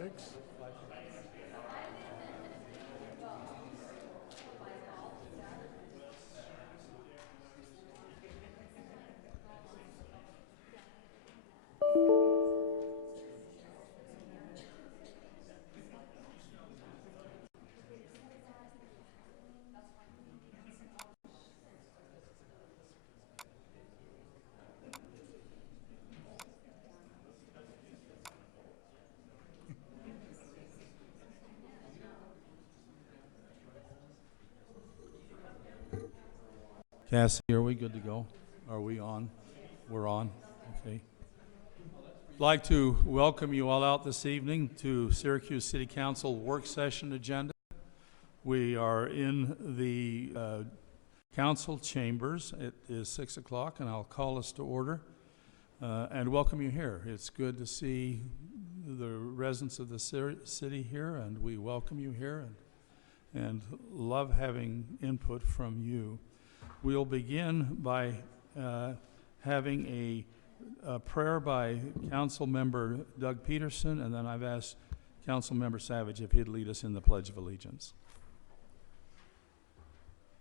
6. Cassie, are we good to go? Are we on? We're on. Okay. I'd like to welcome you all out this evening to Syracuse City Council work session agenda. We are in the council chambers. It is 6 o'clock, and I'll call us to order and welcome you here. It's good to see the residents of the city here, and we welcome you here and love having input from you. We'll begin by having a prayer by Council Member Doug Peterson, and then I've asked Council Member Savage if he'd lead us in the Pledge of Allegiance.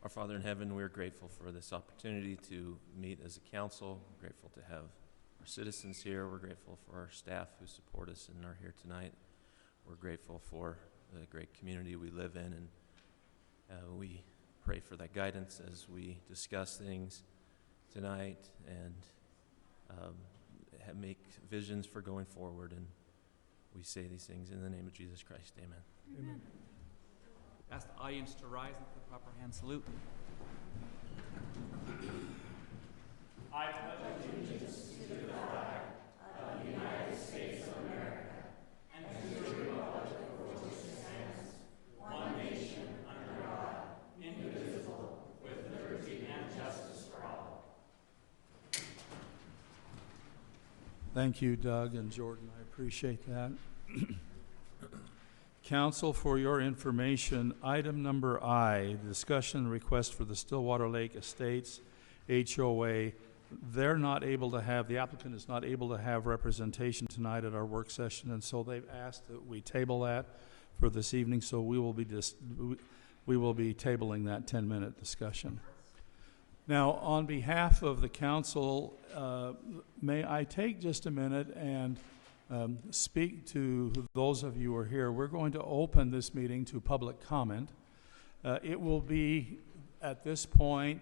Our Father in heaven, we're grateful for this opportunity to meet as a council. We're grateful to have our citizens here. We're grateful for our staff who support us and are here tonight. We're grateful for the great community we live in, and we pray for that guidance as we discuss things tonight and make visions for going forward. And we say these things in the name of Jesus Christ. Amen. Amen. Ask the audience to rise and the proper hand salute. I pledge allegiance to the flag of the United States of America and to the republic for which it stands, one nation under God, indivisible, with liberty and justice for all. Thank you, Doug and Jordan. I appreciate that. Council, for your information, item number I, discussion request for the Stillwater Lake Estates HOA. They're not able to have, the applicant is not able to have representation tonight at our work session, and so they've asked that we table that for this evening, so we will be tabling that 10-minute discussion. Now, on behalf of the council, may I take just a minute and speak to those of you who are here. We're going to open this meeting to public comment. It will be at this point,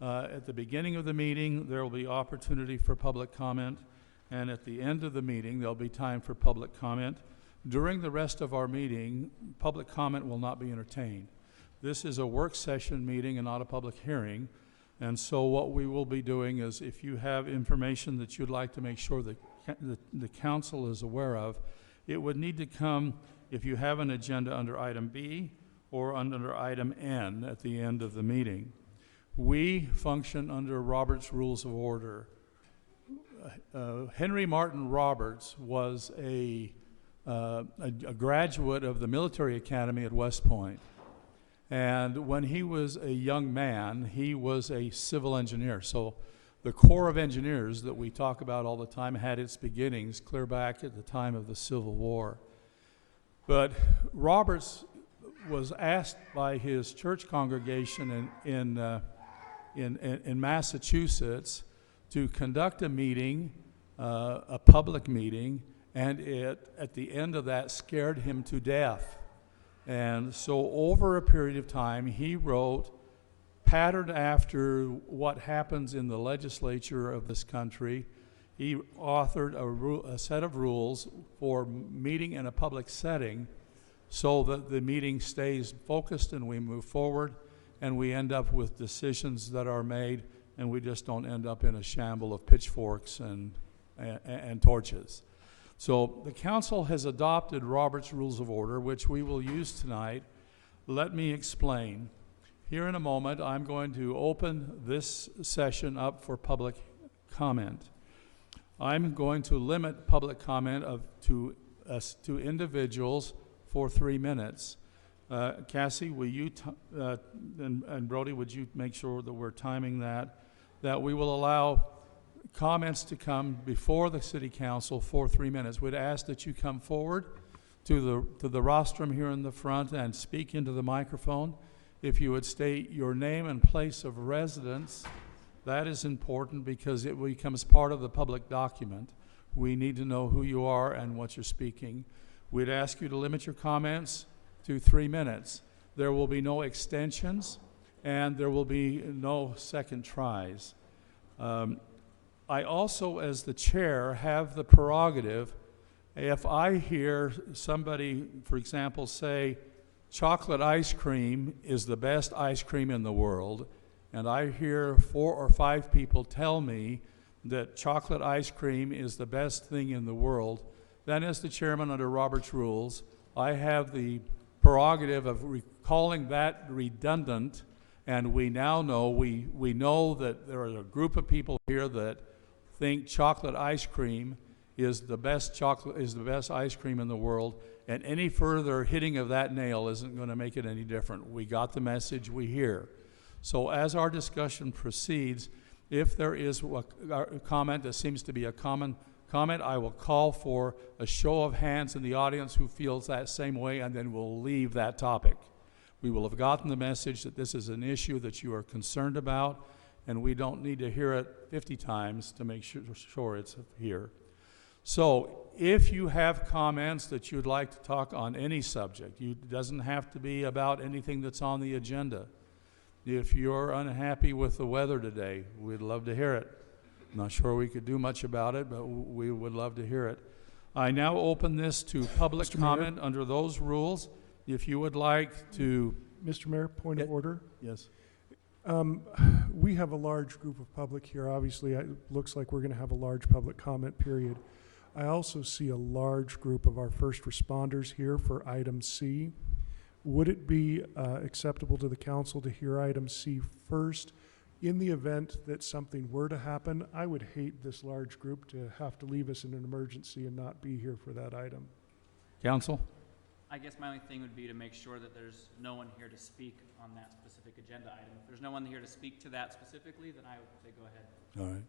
at the beginning of the meeting, there will be opportunity for public comment, and at the end of the meeting, there'll be time for public comment. During the rest of our meeting, public comment will not be entertained. This is a work session meeting and not a public hearing, and so what we will be doing is if you have information that you'd like to make sure that the council is aware of, it would need to come if you have an agenda under item B or under item N at the end of the meeting. We function under Robert's Rules of Order. Henry Martin Roberts was a graduate of the military academy at West Point. And when he was a young man, he was a civil engineer. So the Corps of Engineers that we talk about all the time had its beginnings clear back at the time of the Civil War. But Roberts was asked by his church congregation in Massachusetts to conduct a meeting, a public meeting, and it, at the end of that, scared him to death. And so over a period of time, he wrote, patterned after what happens in the legislature of this country, he authored a set of rules for meeting in a public setting so that the meeting stays focused and we move forward and we end up with decisions that are made and we just don't end up in a shamble of pitchforks and torches. So the council has adopted Robert's Rules of Order, which we will use tonight. Let me explain. Here in a moment, I'm going to open this session up for public comment. I'm going to limit public comment to individuals for 3 minutes. Cassie, will you, and Brody, would you make sure that we're timing that we will allow comments to come before the city council for 3 minutes. We'd ask that you come forward to the rostrum here in the front and speak into the microphone. If you would state your name and place of residence, that is important because it becomes part of the public document. We need to know who you are and what you're speaking. We'd ask you to limit your comments to 3 minutes. There will be no extensions, and there will be no second tries. I also, as the chair, have the prerogative, if I hear somebody, for example, say, chocolate ice cream is the best ice cream in the world, and I hear 4 or 5 people tell me that chocolate ice cream is the best thing in the world, then as the chairman under Robert's rules, I have the prerogative of calling that redundant, and we now know, we know that there are a group of people here that think chocolate ice cream is the best ice cream in the world, and any further hitting of that nail isn't going to make it any different. We got the message, we hear. So as our discussion proceeds, if there is a comment that seems to be a common comment, I will call for a show of hands in the audience who feels that same way, and then we'll leave that topic. We will have gotten the message that this is an issue that you are concerned about, and we don't need to hear it 50 times to make sure it's here. So if you have comments that you'd like to talk on any subject, it doesn't have to be about anything that's on the agenda. If you're unhappy with the weather today, we'd love to hear it. I'm not sure we could do much about it, but we would love to hear it. I now open this to public comment under those rules. If you would like to... Mr. Mayor, point of order. Yes. We have a large group of public here. Obviously, it looks like we're going to have a large public comment period. I also see a large group of our first responders here for item C. Would it be acceptable to the council to hear item C first? In the event that something were to happen, I would hate this large group to have to leave us in an emergency and not be here for that item. Council? I guess my only thing would be to make sure that there's no one here to speak on that specific agenda item. If there's no one here to speak to that specifically, then I would say go ahead. All right.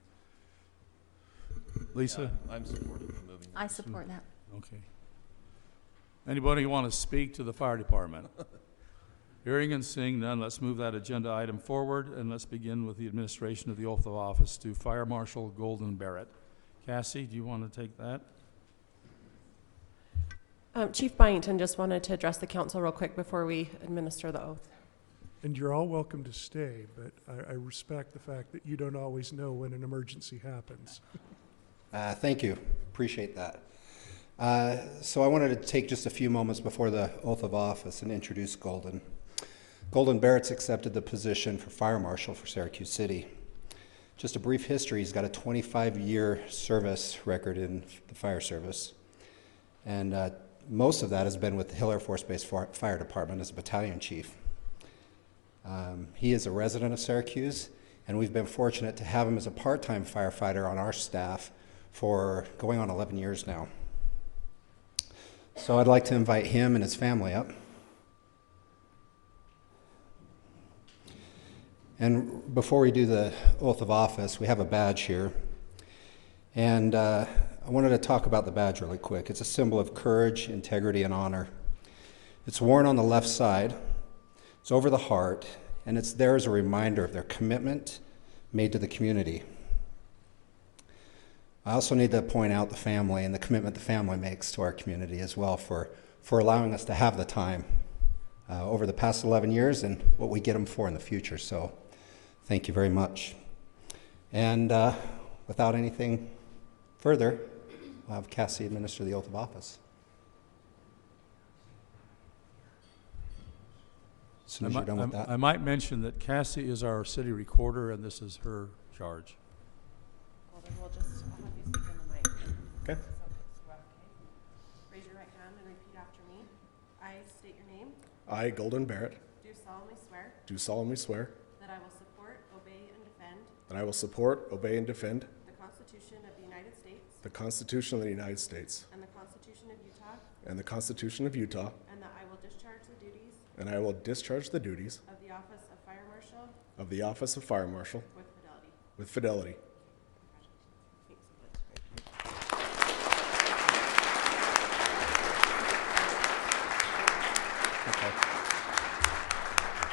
Lisa? Yeah, I'm supportive of moving. I support that. Okay. Anybody want to speak to the fire department? Hearing and seeing none, let's move that agenda item forward, and let's begin with the administration of the oath of office to Fire Marshal Golden Barrett. Cassie, do you want to take that? Chief Byington just wanted to address the council real quick before we administer the oath. And you're all welcome to stay, but I respect the fact that you don't always know when an emergency happens. Thank you. Appreciate that. So I wanted to take just a few moments before the oath of office and introduce Golden. Golden Barrett's accepted the position for Fire Marshal for Syracuse City. Just a brief history, he's got a 25-year service record in the fire service. And most of that has been with the Hill Air Force Base Fire Department as a battalion chief. He is a resident of Syracuse, and we've been fortunate to have him as a part-time firefighter on our staff for going on 11 years now. So I'd like to invite him and his family up. And before we do the oath of office, we have a badge here. And I wanted to talk about the badge really quick. It's a symbol of courage, integrity, and honor. It's worn on the left side. It's over the heart, and it's there as a reminder of their commitment made to the community. I also need to point out the family and the commitment the family makes to our community as well for allowing us to have the time over the past 11 years and what we get them for in the future. So thank you very much. And without anything further, I'll have Cassie administer the oath of office. As soon as you're done with that. I might mention that Cassie is our city recorder, and this is her charge. Well, then we'll just, I'll have you speak on the mic. Okay. Raise your right hand and repeat after me. I state your name. I, Golden Barrett, Do solemnly swear do solemnly swear that I will support, obey, and defend that I will support, obey, and defend the Constitution of the United States the Constitution of the United States and the Constitution of Utah, and the Constitution of Utah, and that I will discharge the duties and I will discharge the duties of the office of Fire Marshal of the office of Fire Marshal with fidelity. with fidelity. Thanks so much.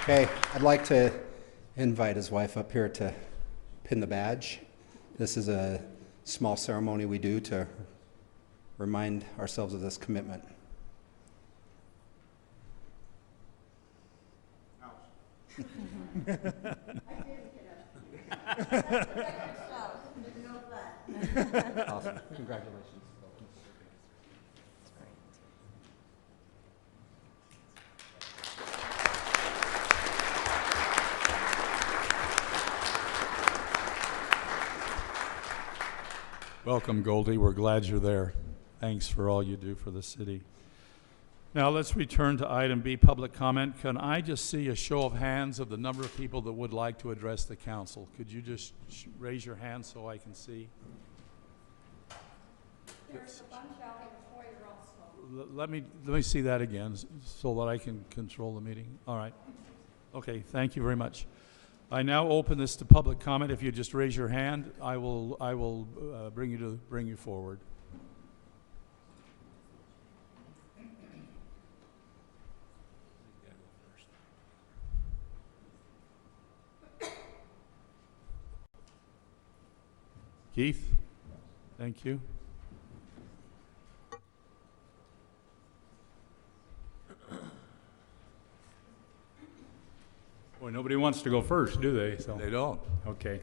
Okay, I'd like to invite his wife up here to pin the badge. This is a small ceremony we do to remind ourselves of this commitment. Awesome. Congratulations. Welcome, Goldie. We're glad you're there. Thanks for all you do for the city. Now let's return to item B, public comment. Can I just see a show of hands of the number of people that would like to address the council? Could you just raise your hand so I can see? There's a bunch out in the foyer also. Let me see that again so that I can control the meeting. All right. Okay, thank you very much. I now open this to public comment. If you just raise your hand, I will bring you forward. Keith, thank you. Boy, nobody wants to go first, do they? So. They don't. Okay.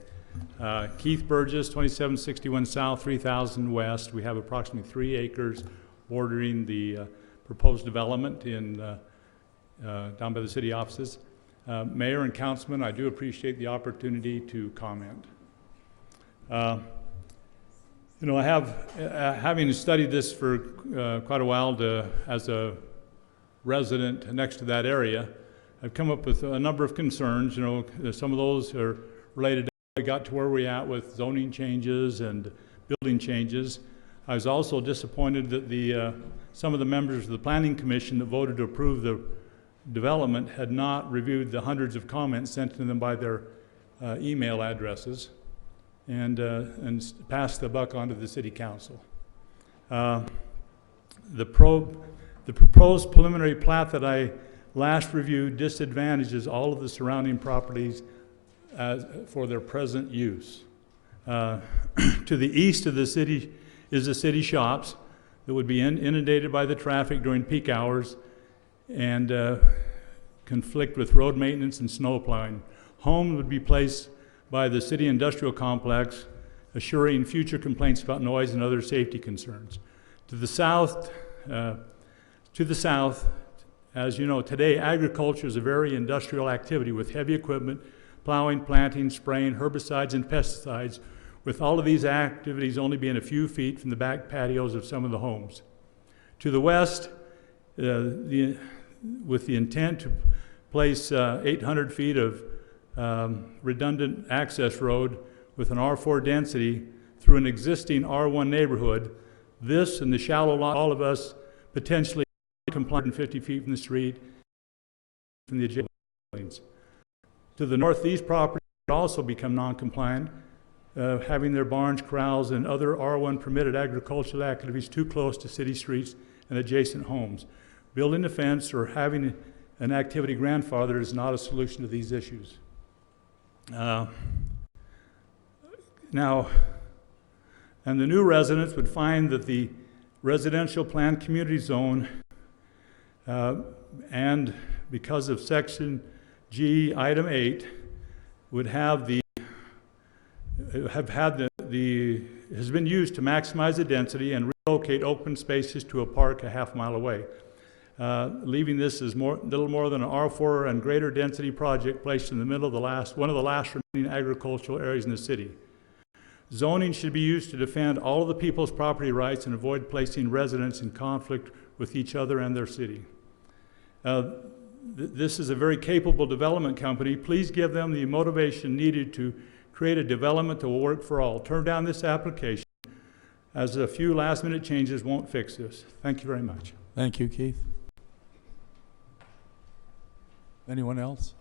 Keith Burgess, 2761 South, 3000 West. We have approximately 3 acres bordering the proposed development in down by the city offices. Mayor and councilman, I do appreciate the opportunity to comment. You know, I have, having studied this for quite a while as a resident next to that area, I've come up with a number of concerns. You know, some of those are related to how we got to where we're at with zoning changes and building changes. I was also disappointed that some of the members of the Planning Commission that voted to approve the development had not reviewed the hundreds of comments sent to them by their email addresses and passed the buck on to the City Council. The proposed preliminary plat that I last reviewed disadvantages all of the surrounding properties for their present use. To the east of the city is the city shops that would be inundated by the traffic during peak hours and conflict with road maintenance and snow plowing. Home would be placed by the city industrial complex, assuring future complaints about noise and other safety concerns. To the south, as you know, today agriculture is a very industrial activity with heavy equipment, plowing, planting, spraying, herbicides, and pesticides, with all of these activities only being a few feet from the back patios of some of the homes. To the west, with the intent to place 800 feet of redundant access road with an R4 density through an existing R1 neighborhood, this and the shallow lot, all of us potentially compliant 50 feet from the street from the adjacent buildings. To the north, these properties would also become non-compliant, having their barns, corrals, and other R1 permitted agricultural activities too close to city streets and adjacent homes. Building a fence or having an activity grandfathered is not a solution to these issues. Now, and the new residents would find that the residential planned community zone and because of section G, item 8, would have has been used to maximize the density and relocate open spaces to a park a half-mile away, leaving this as little more than an R4 and greater density project placed in the middle of one of the last remaining agricultural areas in the city. Zoning should be used to defend all of the people's property rights and avoid placing residents in conflict with each other and their city. This is a very capable development company. Please give them the motivation needed to create a development that will work for all. Turn down this application, as a few last-minute changes won't fix this. Thank you very much. Thank you, Keith. Anyone else?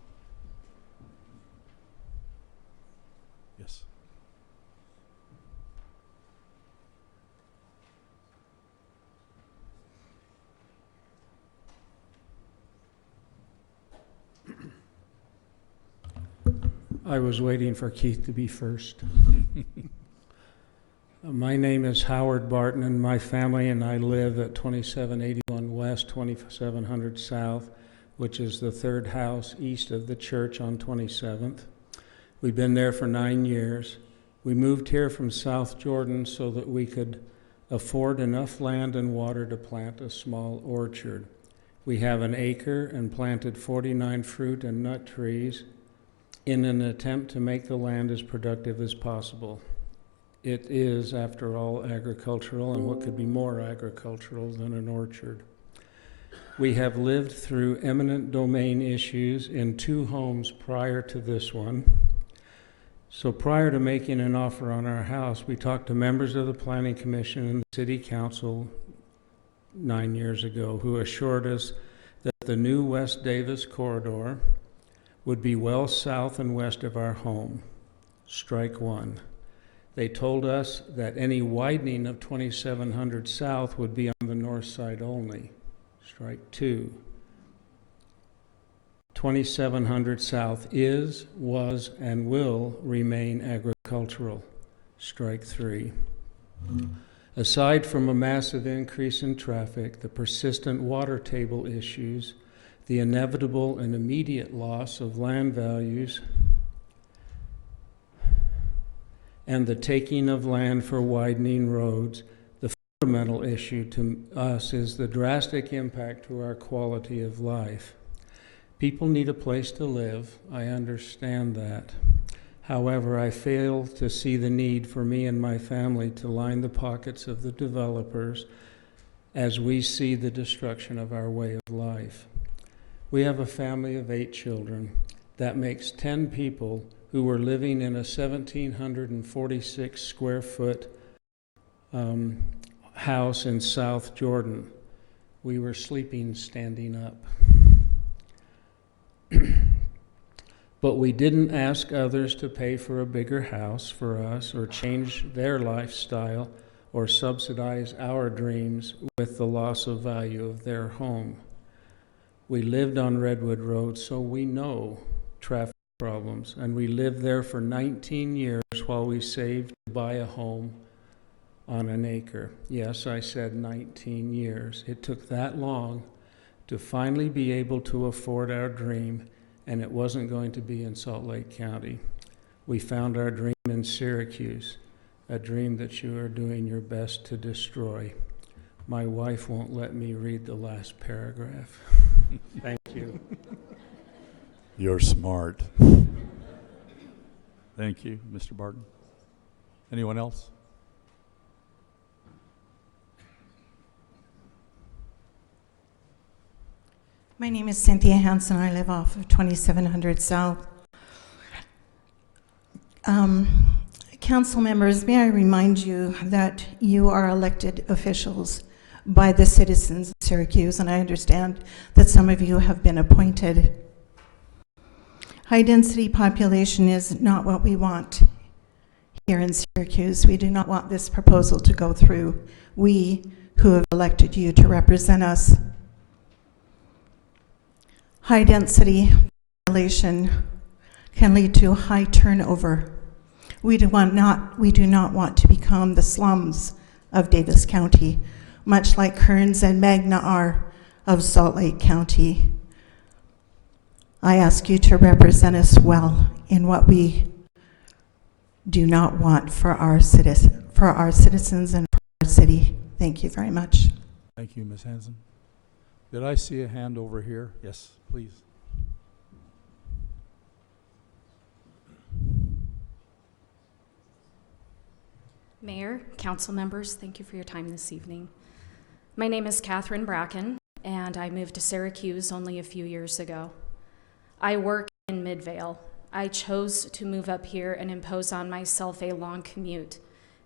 Yes. I was waiting for Keith to be first. My name is Howard Barton, and my family and I live at 2781 West, 2700 South, which is the third house east of the church on 27th. We've been there for 9 years. We moved here from South Jordan so that we could afford enough land and water to plant a small orchard. We have an acre and planted 49 fruit and nut trees in an attempt to make the land as productive as possible. It is, after all, agricultural, and what could be more agricultural than an orchard? We have lived through eminent domain issues in 2 homes prior to this one. So prior to making an offer on our house, we talked to members of the Planning Commission and the City Council 9 years ago, who assured us that the new West Davis corridor would be well south and west of our home. Strike 1. They told us that any widening of 2700 South would be on the north side only. Strike 2. 2700 South is, was, and will remain agricultural. Strike 3. Aside from a massive increase in traffic, the persistent water table issues, the inevitable and immediate loss of land values, and the taking of land for widening roads, the fundamental issue to us is the drastic impact to our quality of life. People need a place to live. I understand that. However, I fail to see the need for me and my family to line the pockets of the developers as we see the destruction of our way of life. We have a family of 8 children. That makes 10 people who were living in a 1,746 square foot house in South Jordan. We were sleeping standing up. But we didn't ask others to pay for a bigger house for us or change their lifestyle or subsidize our dreams with the loss of value of their home. We lived on Redwood Road, so we know traffic problems, and we lived there for 19 years while we saved to buy a home on an acre. Yes, I said 19 years. It took that long to finally be able to afford our dream, and it wasn't going to be in Salt Lake County. We found our dream in Syracuse, a dream that you are doing your best to destroy. My wife won't let me read the last paragraph. Thank you. You're smart. Thank you, Mr. Barton. Anyone else? My name is Cynthia Hansen. I live off of 2700 South. Council members, may I remind you that you are elected officials by the citizens of Syracuse, and I understand that some of you have been appointed. High-density population is not what we want here in Syracuse. We do not want this proposal to go through. We, who have elected you to represent us. High-density population can lead to high turnover. We do not want to become the slums of Davis County, much like Kearns and Magna are of Salt Lake County. I ask you to represent us well in what we do not want for our citizens and for our city. Thank you very much. Thank you, Ms. Hansen. Did I see a hand over here? Yes, please. Mayor, council members, thank you for your time this evening. My name is Catherine Bracken, and I moved to Syracuse only a few years ago. I work in Midvale. I chose to move up here and impose on myself a long commute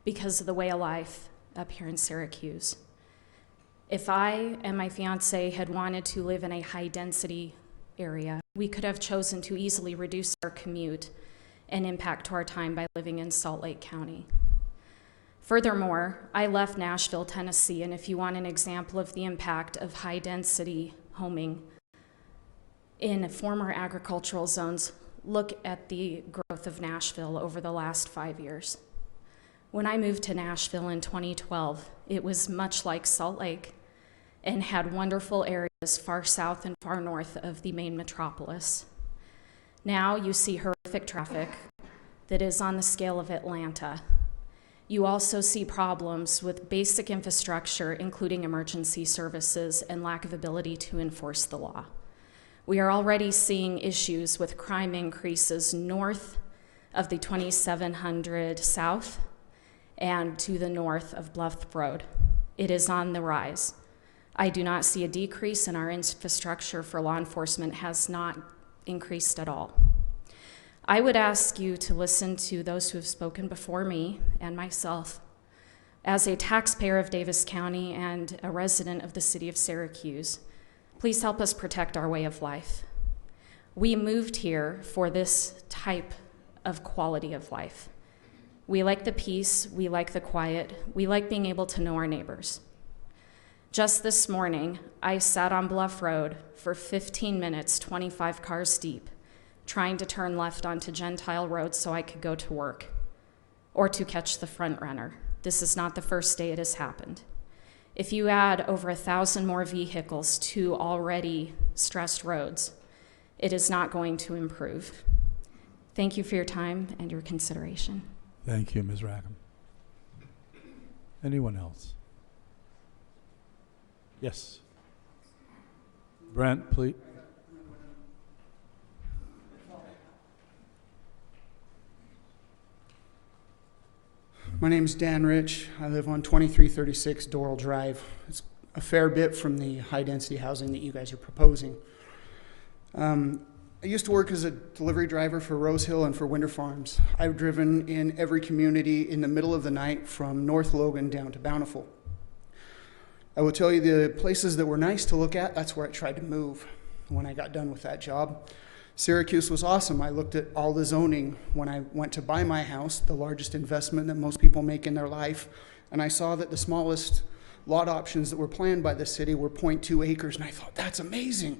because of the way of life up here in Syracuse. If I and my fiance had wanted to live in a high-density area, we could have chosen to easily reduce our commute and impact to our time by living in Salt Lake County. Furthermore, I left Nashville, Tennessee, and if you want an example of the impact of high-density homing in former agricultural zones look at the growth of Nashville over the last 5 years. When I moved to Nashville in 2012, it was much like Salt Lake and had wonderful areas far south and far north of the main metropolis. Now you see horrific traffic that is on the scale of Atlanta. You also see problems with basic infrastructure, including emergency services and lack of ability to enforce the law. We are already seeing issues with crime increases north of the 2700 South and to the north of Bluff Road. It is on the rise. I do not see a decrease, and our infrastructure for law enforcement has not increased at all. I would ask you to listen to those who have spoken before me and myself. As a taxpayer of Davis County and a resident of the city of Syracuse, please help us protect our way of life. We moved here for this type of quality of life. We like the peace, we like the quiet, we like being able to know our neighbors. Just this morning, I sat on Bluff Road for 15 minutes, 25 cars deep, trying to turn left onto Gentile Road so I could go to work or to catch the front runner. This is not the first day it has happened. If you add over 1,000 more vehicles to already stressed roads, it is not going to improve. Thank you for your time and your consideration. Thank you, Ms. Rackham. Anyone else? Yes. Brent, please. My name is Dan Rich. I live on 2336 Doral Drive. It's a fair bit from the high-density housing that you guys are proposing. I used to work as a delivery driver for Rose Hill and for Winter Farms. I've driven in every community in the middle of the night from North Logan down to Bountiful. I will tell you the places that were nice to look at, that's where I tried to move when I got done with that job. Syracuse was awesome. I looked at all the zoning when I went to buy my house, the largest investment that most people make in their life, and I saw that the smallest lot options that were planned by the city were 0.2 acres, and I thought, that's amazing.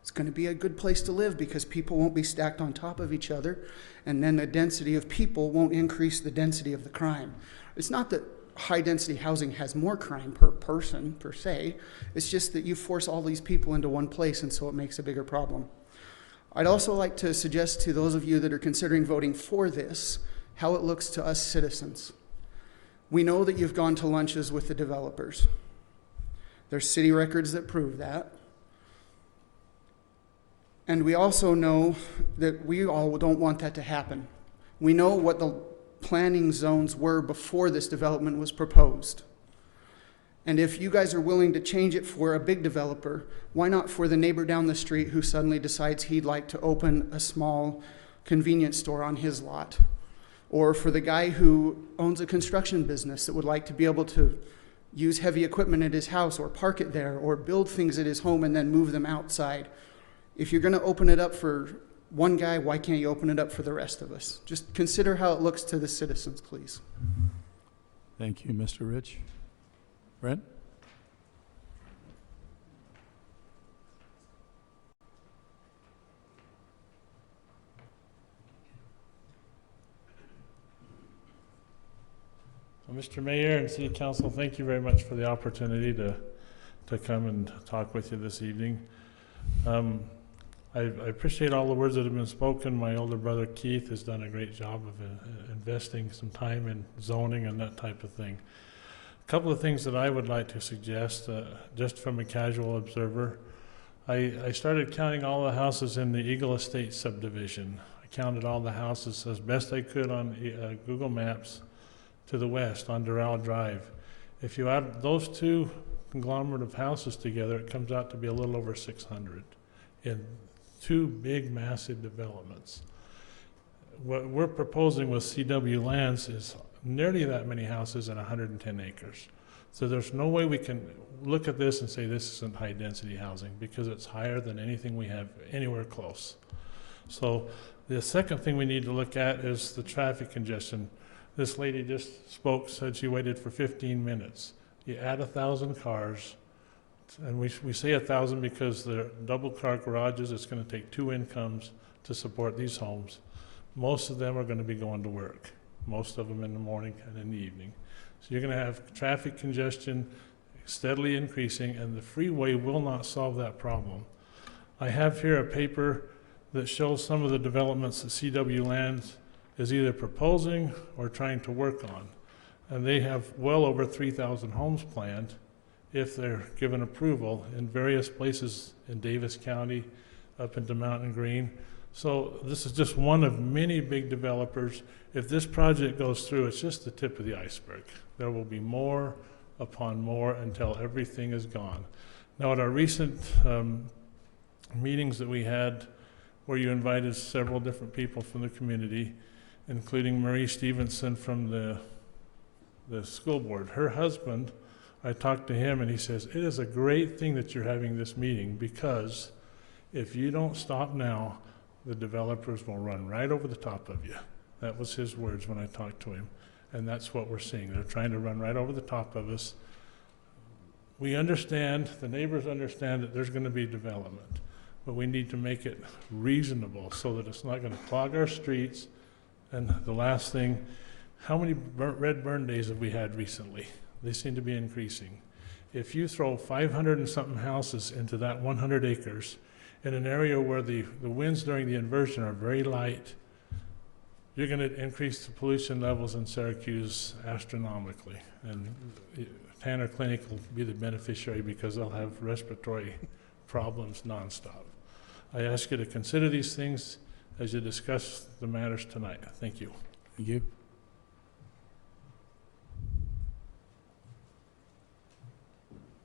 It's going to be a good place to live because people won't be stacked on top of each other, and then the density of people won't increase the density of the crime. It's not that high-density housing has more crime per person, per se. It's just that you force all these people into one place, and so it makes a bigger problem. I'd also like to suggest to those of you that are considering voting for this, how it looks to us citizens. We know that you've gone to lunches with the developers. There's city records that prove that. And we also know that we all don't want that to happen. We know what the planning zones were before this development was proposed. And if you guys are willing to change it for a big developer, why not for the neighbor down the street who suddenly decides he'd like to open a small convenience store on his lot? Or for the guy who owns a construction business that would like to be able to use heavy equipment at his house or park it there or build things at his home and then move them outside. If you're going to open it up for one guy, why can't you open it up for the rest of us? Just consider how it looks to the citizens, please. Thank you, Mr. Rich. Brent? Mr. Mayor and City Council, thank you very much for the opportunity to come and talk with you this evening. I appreciate all the words that have been spoken. My older brother Keith has done a great job of investing some time in zoning and that type of thing. A couple of things that I would like to suggest, just from a casual observer. I started counting all the houses in the Eagle Estate subdivision. I counted all the houses as best I could on Google Maps to the west on Doral Drive. If you add those two conglomerate of houses together, it comes out to be a little over 600 in two big, massive developments. What we're proposing with CW Lands is nearly that many houses and 110 acres. So there's no way we can look at this and say this isn't high density housing because it's higher than anything we have anywhere close. So the second thing we need to look at is the traffic congestion. This lady just spoke, said she waited for 15 minutes. You add 1,000 cars, and we say 1,000 because they're double car garages. It's going to take 2 incomes to support these homes. Most of them are going to be going to work, most of them in the morning and in the evening. So you're going to have traffic congestion steadily increasing, and the freeway will not solve that problem. I have here a paper that shows some of the developments that CW Lands is either proposing or trying to work on. And they have well over 3,000 homes planned if they're given approval in various places in Davis County, up into Mountain Green. So this is just one of many big developers. If this project goes through, it's just the tip of the iceberg. There will be more upon more until everything is gone. Now, at our recent meetings that we had, where you invited several different people from the community, including Marie Stevenson from the school board. Her husband, I talked to him and he says, it is a great thing that you're having this meeting, because if you don't stop now, the developers will run right over the top of you. That was his words when I talked to him. And that's what we're seeing. They're trying to run right over the top of us. We understand, the neighbors understand that there's going to be development, but we need to make it reasonable so that it's not going to clog our streets. And the last thing, how many red burn days have we had recently? They seem to be increasing. If you throw 500 and something houses into that 100 acres in an area where the winds during the inversion are very light, you're going to increase the pollution levels in Syracuse astronomically. And Tanner Clinic will be the beneficiary because they'll have respiratory problems nonstop. I ask you to consider these things as you discuss the matters tonight. Thank you. Thank you.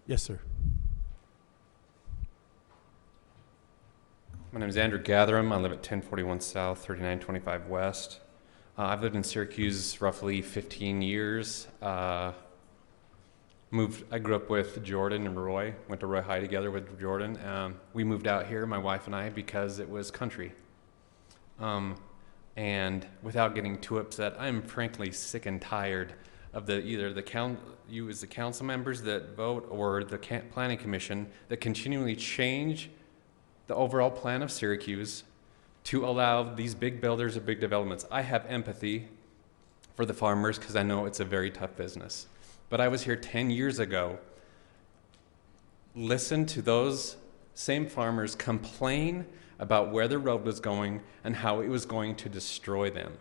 Yes, sir. My name is Andrew Gatherum. I live at 1041 South, 3925 West. I've lived in Syracuse roughly 15 years. I grew up with Jordan and Roy, went to Roy High together with Jordan. We moved out here, my wife and I, because it was country. And without getting too upset, I'm frankly sick and tired of you as the council members that vote, or the planning commission that continually change the overall plan of Syracuse to allow these big builders of big developments. I have empathy for the farmers because I know it's a very tough business. But I was here 10 years ago. Listen to those same farmers complain about where the road was going and how it was going to destroy them.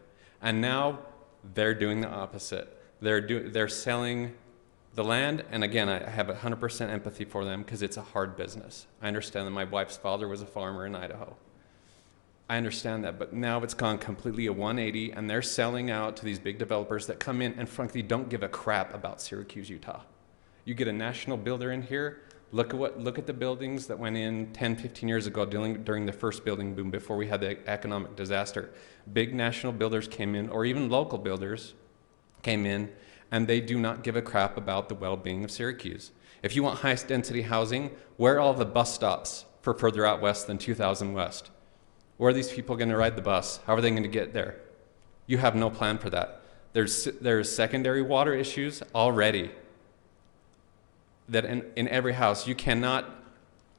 And now they're doing the opposite. They're selling the land, and again, I have 100% empathy for them because it's a hard business. I understand that my wife's father was a farmer in Idaho. I understand that, but now it's gone completely a 180, and they're selling out to these big developers that come in and frankly don't give a crap about Syracuse, Utah. You get a national builder in here, look at the buildings that went in 10, 15 years ago during the first building boom before we had the economic disaster. Big national builders came in, or even local builders came in, and they do not give a crap about the well-being of Syracuse. If you want highest density housing, where are all the bus stops for further out west than 2000 West? Where are these people going to ride the bus? How are they going to get there? You have no plan for that. There's secondary water issues already that in every house. You cannot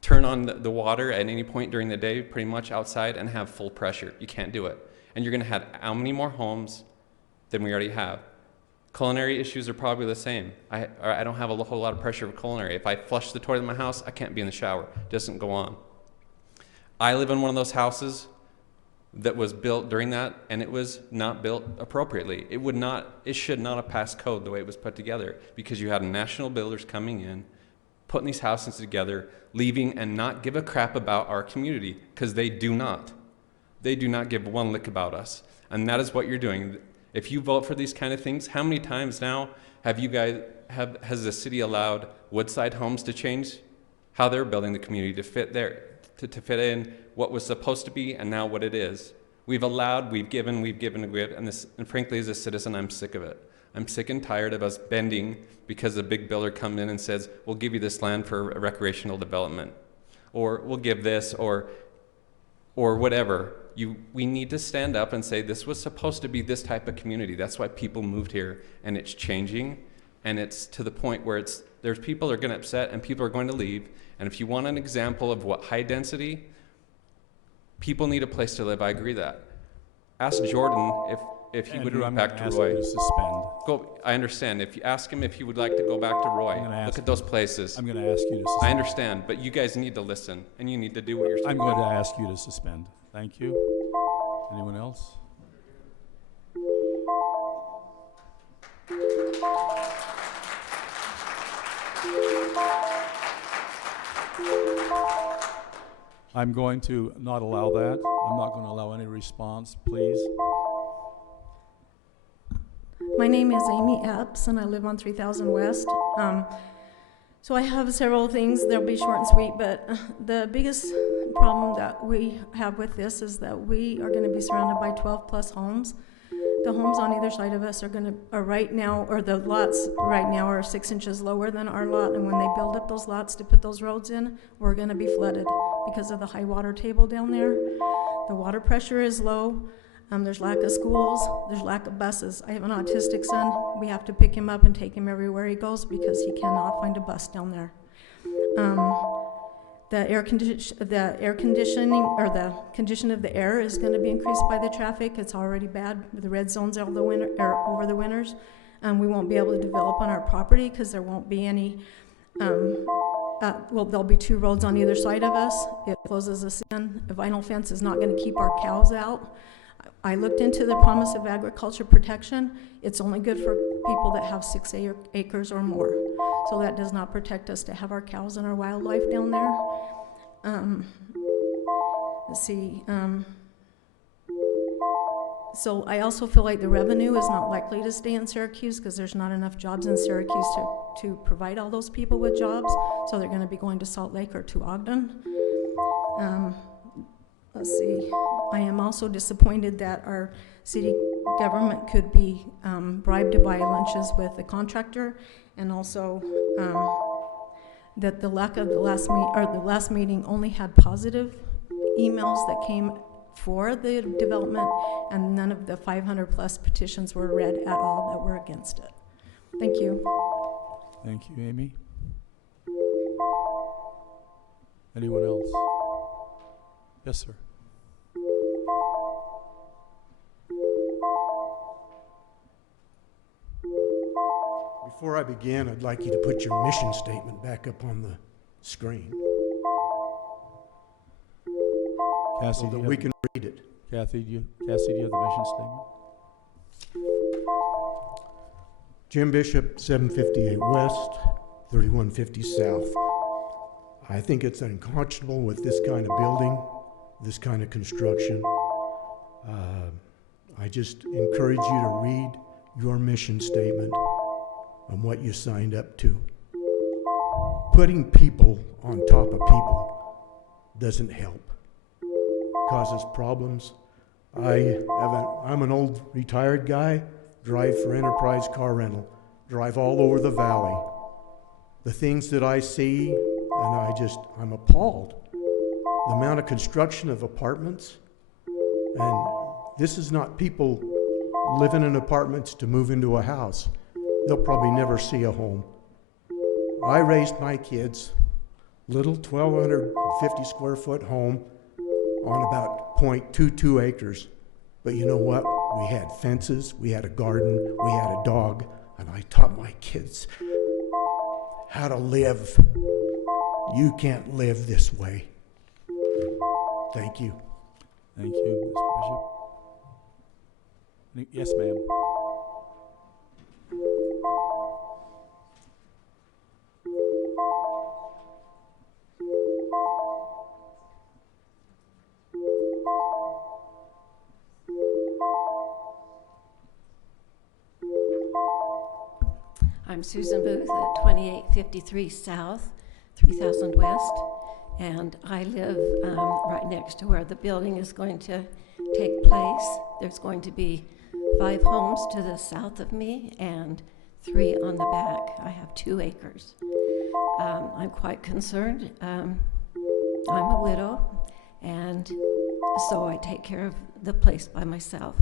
turn on the water at any point during the day, pretty much outside, and have full pressure. You can't do it. And you're going to have how many more homes than we already have? Culinary issues are probably the same. I don't have a whole lot of pressure for culinary. If I flush the toilet in my house, I can't be in the shower. It doesn't go on. I live in one of those houses that was built during that, and it was not built appropriately. It should not have passed code the way it was put together, because you had national builders coming in, putting these houses together, leaving, and not give a crap about our community, because they do not. They do not give one lick about us. And that is what you're doing. If you vote for these kind of things, how many times now has the city allowed Woodside Homes to change how they're building the community to fit there, to fit in what was supposed to be and now what it is? We've allowed, we've given, and frankly, as a citizen, I'm sick of it. I'm sick and tired of us bending because a big builder comes in and says, we'll give you this land for a recreational development, or we'll give this, or whatever. We need to stand up and say, this was supposed to be this type of community. That's why people moved here, and it's changing, and it's to the point where there's people that are going to upset and people are going to leave. And if you want an example of what high density People need a place to live. I agree that. Ask Jordan if he would Andrew, move I'm back gonna to ask Roy. you to suspend. Go. I understand. If you ask him if he would like to go back to Roy, I'm gonna ask look at him. those places. I'm going to ask you to I suspend. understand, but you guys need to listen, and you need to do what you're supposed I'm to going do. to ask you to suspend. Thank you. Anyone else? I'm going to not allow that. I'm not going to allow any response, please. My name is Amy Epps, and I live on 3000 West. So I have several things. They'll be short and sweet, but the biggest problem that we have with this is that we are going to be surrounded by 12-plus homes. The homes on either side of us are right now, or the lots right now are 6 inches lower than our lot, and when they build up those lots to put those roads in, we're going to be flooded because of the high water table down there. The water pressure is low. There's lack of schools, there's lack of buses. I have an autistic son. We have to pick him up and take him everywhere he goes because he cannot find a bus down there. The air conditioning, or the condition of the air is going to be increased by the traffic. It's already bad with the red zones over the winters. We won't be able to develop on our property because there won't be any, there'll be 2 roads on either side of us. It closes us in. A vinyl fence is not going to keep our cows out. I looked into the promise of agriculture protection. It's only good for people that have 6 acres or more. So that does not protect us to have our cows and our wildlife down there. Let's see. So I also feel like the revenue is not likely to stay in Syracuse because there's not enough jobs in Syracuse to provide all those people with jobs. So they're going to be going to Salt Lake or to Ogden. Let's see. I am also disappointed that our city government could be bribed to buy lunches with the contractor, and also that the last meeting only had positive emails that came for the development, and none of the 500+ petitions were read at all that were against it. Thank you. Thank you, Amy. Anyone else? Yes, sir. Before I begin, I'd like you to put your mission statement back up on the screen Cassie, so do that you we have, can read it. Cassie, do you have the mission statement? Jim Bishop, 758 West, 3150 South. I think it's unconscionable with this kind of building, this kind of construction. I just encourage you to read your mission statement and what you signed up to. Putting people on top of people doesn't help. Causes problems. I'm an old retired guy, drive for Enterprise Car Rental, drive all over the valley. The things that I see, and I'm appalled. The amount of construction of apartments, and this is not people living in apartments to move into a house. They'll probably never see a home. I raised my kids, little 1,250 square foot home on about 0.22 acres. But you know what? We had fences, we had a garden, we had a dog, and I taught my kids how to live. You can't live this way. Thank you. Thank you, Mr. Bishop. Yes, ma'am. I'm Susan Booth at 2853 South, 3000 West, and I live right next to where the building is going to take place. There's going to be 5 homes to the south of me and 3 on the back. I have 2 acres. I'm quite concerned. I'm a widow, and so I take care of the place by myself.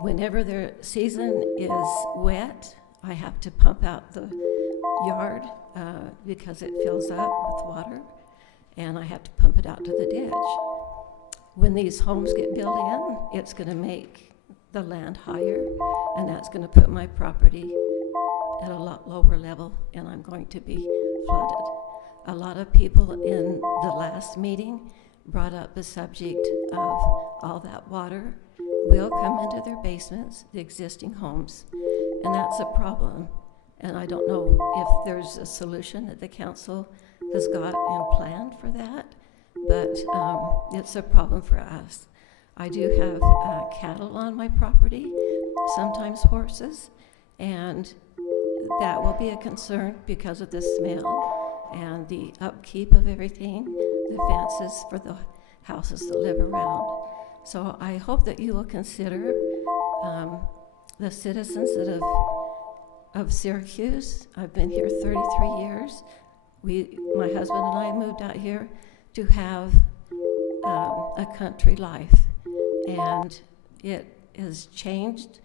Whenever the season is wet, I have to pump out the yard because it fills up with water, and I have to pump it out to the ditch. when these homes get built in, it's going to make the land higher, and that's going to put my property at a lot lower level, and I'm going to be flooded. A lot of people in the last meeting brought up the subject of all that water will come into their basements, the existing homes, and that's a problem. And I don't know if there's a solution that the council has got and planned for that, but it's a problem for us. I do have cattle on my property, sometimes horses, and that will be a concern because of the smell and the upkeep of everything, the fences for the houses that live around. So I hope that you will consider the citizens of Syracuse. I've been here 33 years. My husband and I moved out here to have a country life, and it has changed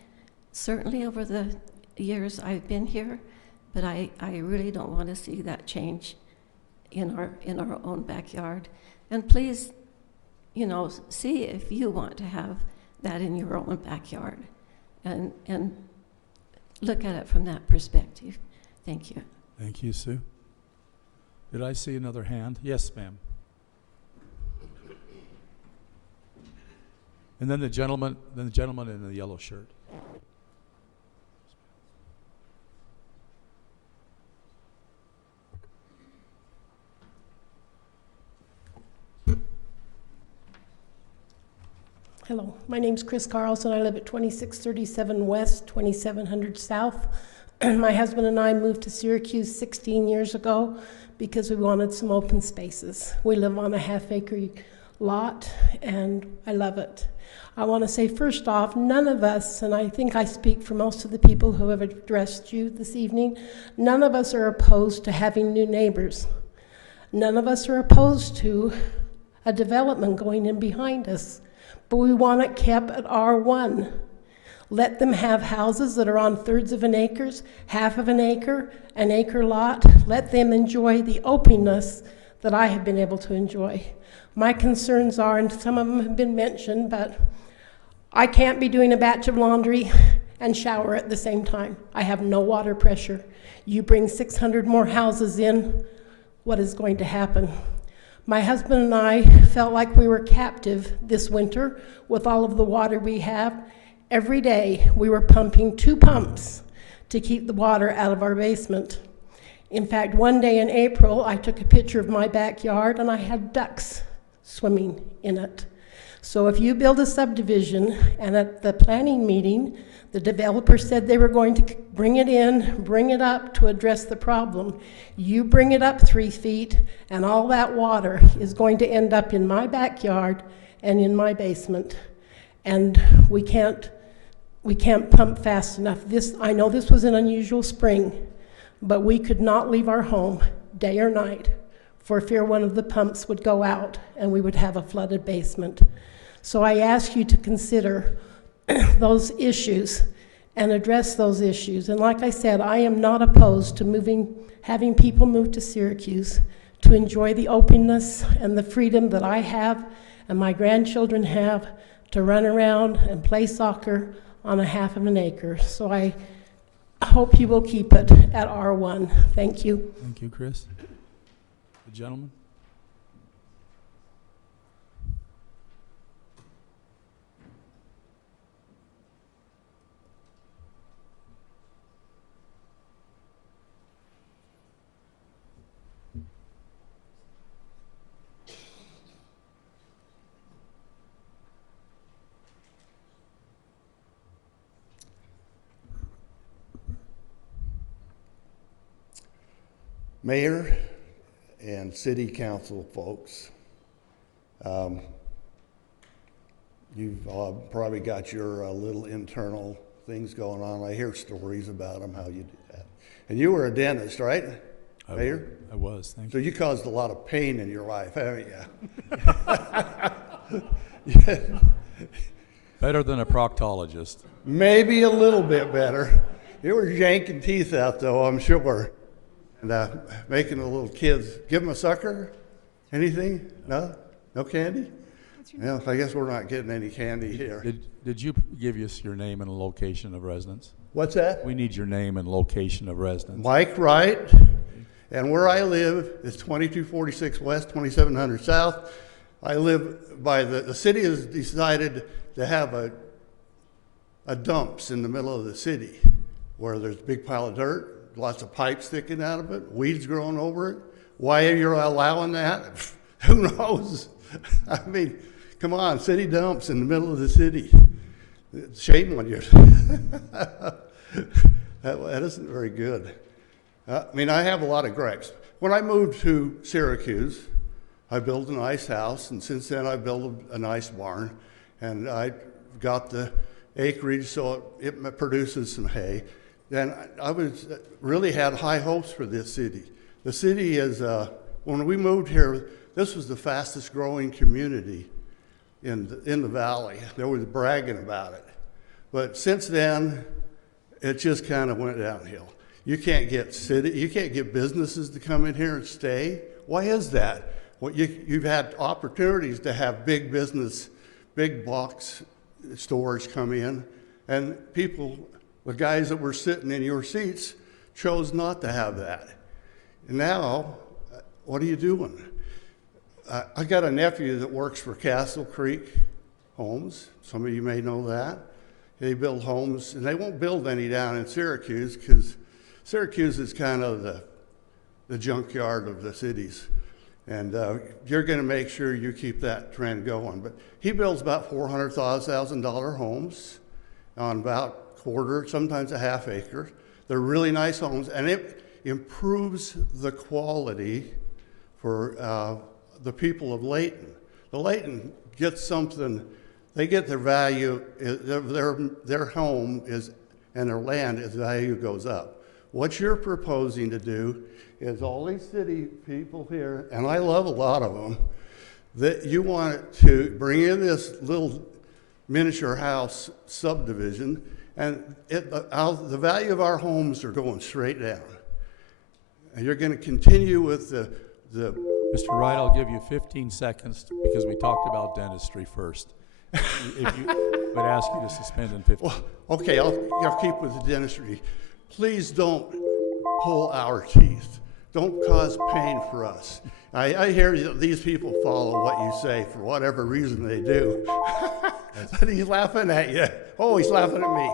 certainly over the years I've been here, but I really don't want to see that change in our own backyard. And please, you know, see if you want to have that in your own backyard, and look at it from that perspective. Thank you. Thank you, Sue. Did I see another hand? Yes, ma'am. And then the gentleman in the yellow shirt. Hello, my name's Chris Carlson. I live at 2637 West, 2700 South. My husband and I moved to Syracuse 16 years ago because we wanted some open spaces. We live on a half-acre lot, and I love it. I want to say first off, none of us, and I think I speak for most of the people who have addressed you this evening, none of us are opposed to having new neighbors. None of us are opposed to a development going in behind us, but we want it kept at R1. Let them have houses that are on thirds of an acre, half of an acre lot. Let them enjoy the openness that I have been able to enjoy. My concerns are, and some of them have been mentioned, but I can't be doing a batch of laundry and shower at the same time. I have no water pressure. You bring 600 more houses in, what is going to happen? My husband and I felt like we were captive this winter with all of the water we have. Every day we were pumping 2 pumps to keep the water out of our basement. In fact, one day in April, I took a picture of my backyard and I had ducks swimming in it. So if you build a subdivision, and at the planning meeting, the developer said they were going to bring it up to address the problem. You bring it up 3 feet, and all that water is going to end up in my backyard and in my basement. And we can't pump fast enough. I know this was an unusual spring, but we could not leave our home day or night for fear one of the pumps would go out and we would have a flooded basement. So I ask you to consider those issues and address those issues. And like I said, I am not opposed to having people move to Syracuse to enjoy the openness and the freedom that I have and my grandchildren have to run around and play soccer on a half of an acre. So I hope you will keep it at R1. Thank you. Thank you, Chris. The gentleman. Mayor and city council folks, you've probably got your little internal things going on. I hear stories about them, how you do that. And you were a dentist, right, Mayor? I was, thank So you. you caused a lot of pain in your life, haven't you? Better than a proctologist. Maybe a little bit better. You were yanking teeth out, though, I'm sure. And making the little kids, give them a sucker? Anything? No? No candy? Well, I guess we're not getting any candy here. Did you give us your name and location of residence? What's that? We need your name and location of residence. Mike Wright, and where I live is 2246 West, 2700 South. I live by the city has decided to have a dumps in the middle of the city where there's a big pile of dirt, lots of pipes sticking out of it, weeds growing over it. Why are you allowing that? Who knows? I mean, come on, city dumps in the middle of the city. Shame on you. That isn't very good. I mean, I have a lot of gripes. When I moved to Syracuse, I built a nice house, and since then I built a nice barn, and I got the acreage so it produces some hay. Then I really had high hopes for this city. The city is, when we moved here, this was the fastest growing community in the valley. They were bragging about it. But since then, it just kind of went downhill. You can't get businesses to come in here and stay. Why is that? Well, you've had opportunities to have big business, big box stores come in, and people, the guys that were sitting in your seats, chose not to have that. And now, what are you doing? I got a nephew that works for Castle Creek Homes. Some of you may know that. They build homes, and they won't build any down in Syracuse because Syracuse is kind of the junkyard of the cities. And you're going to make sure you keep that trend going. But he builds about $400,000 homes on about quarter, sometimes a half acre. They're really nice homes, and it improves the quality for the people of Layton. The Layton gets something, they get their value, their home is, and their land, its value goes up. What you're proposing to do is all these city people here, and I love a lot of them, that you want to bring in this little miniature house subdivision, and the value of our homes are going straight down. And you're going to continue with the Mr. Wright, I'll give you 15 seconds because we talked about dentistry first. If you would ask you to suspend in 15. Well, okay, I'll keep with the dentistry. Please don't pull our teeth. Don't cause pain for us. I hear these people follow what you say for whatever reason they do. But he's laughing at you. Oh, he's laughing at me.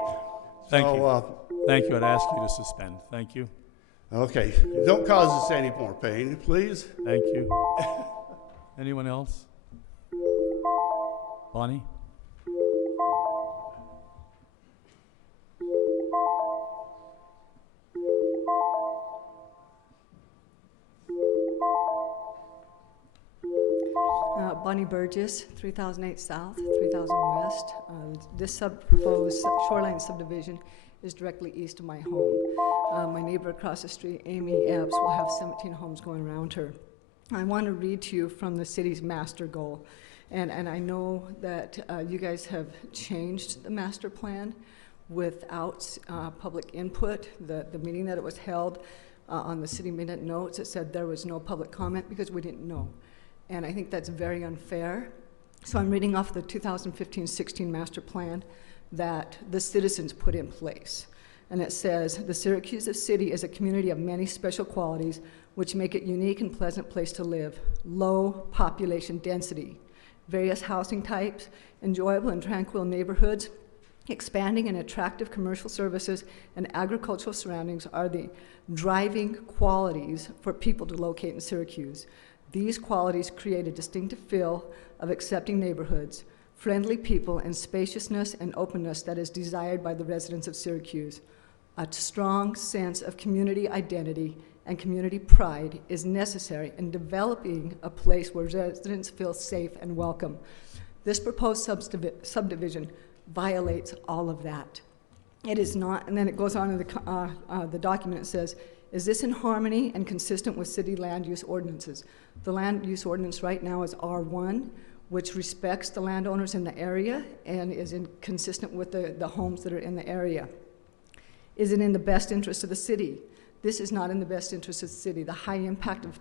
Thank you. Thank you. I'd ask you to suspend. Thank you. Okay. Don't cause us any more pain, please. Thank you. Anyone else? Bonnie? Bonnie Burgess, 3008 South, 3000 West. This proposed shoreline subdivision is directly east of my home. My neighbor across the street, Amy Epps, will have 17 homes going around her. I want to read to you from the city's master goal. And I know that you guys have changed the master plan without public input. The meeting that it was held on the city minute notes, it said there was no public comment because we didn't know. And I think that's very unfair. So I'm reading off the 2015-16 master plan that the citizens put in place. And it says, the Syracuse City is a community of many special qualities which make it a unique and pleasant place to live. Low population density, various housing types, enjoyable and tranquil neighborhoods, expanding and attractive commercial services, and agricultural surroundings are the driving qualities for people to locate in Syracuse. These qualities create a distinctive feel of accepting neighborhoods, friendly people, and spaciousness and openness that is desired by the residents of Syracuse. A strong sense of community identity and community pride is necessary in developing a place where residents feel safe and welcome. This proposed subdivision violates all of that. It is not, and then it goes on in the document, it says, is this in harmony and consistent with city land use ordinances? The land use ordinance right now is R1, which respects the landowners in the area and is consistent with the homes that are in the area. Is it in the best interest of the city? This is not in the best interest of the city. The high impact of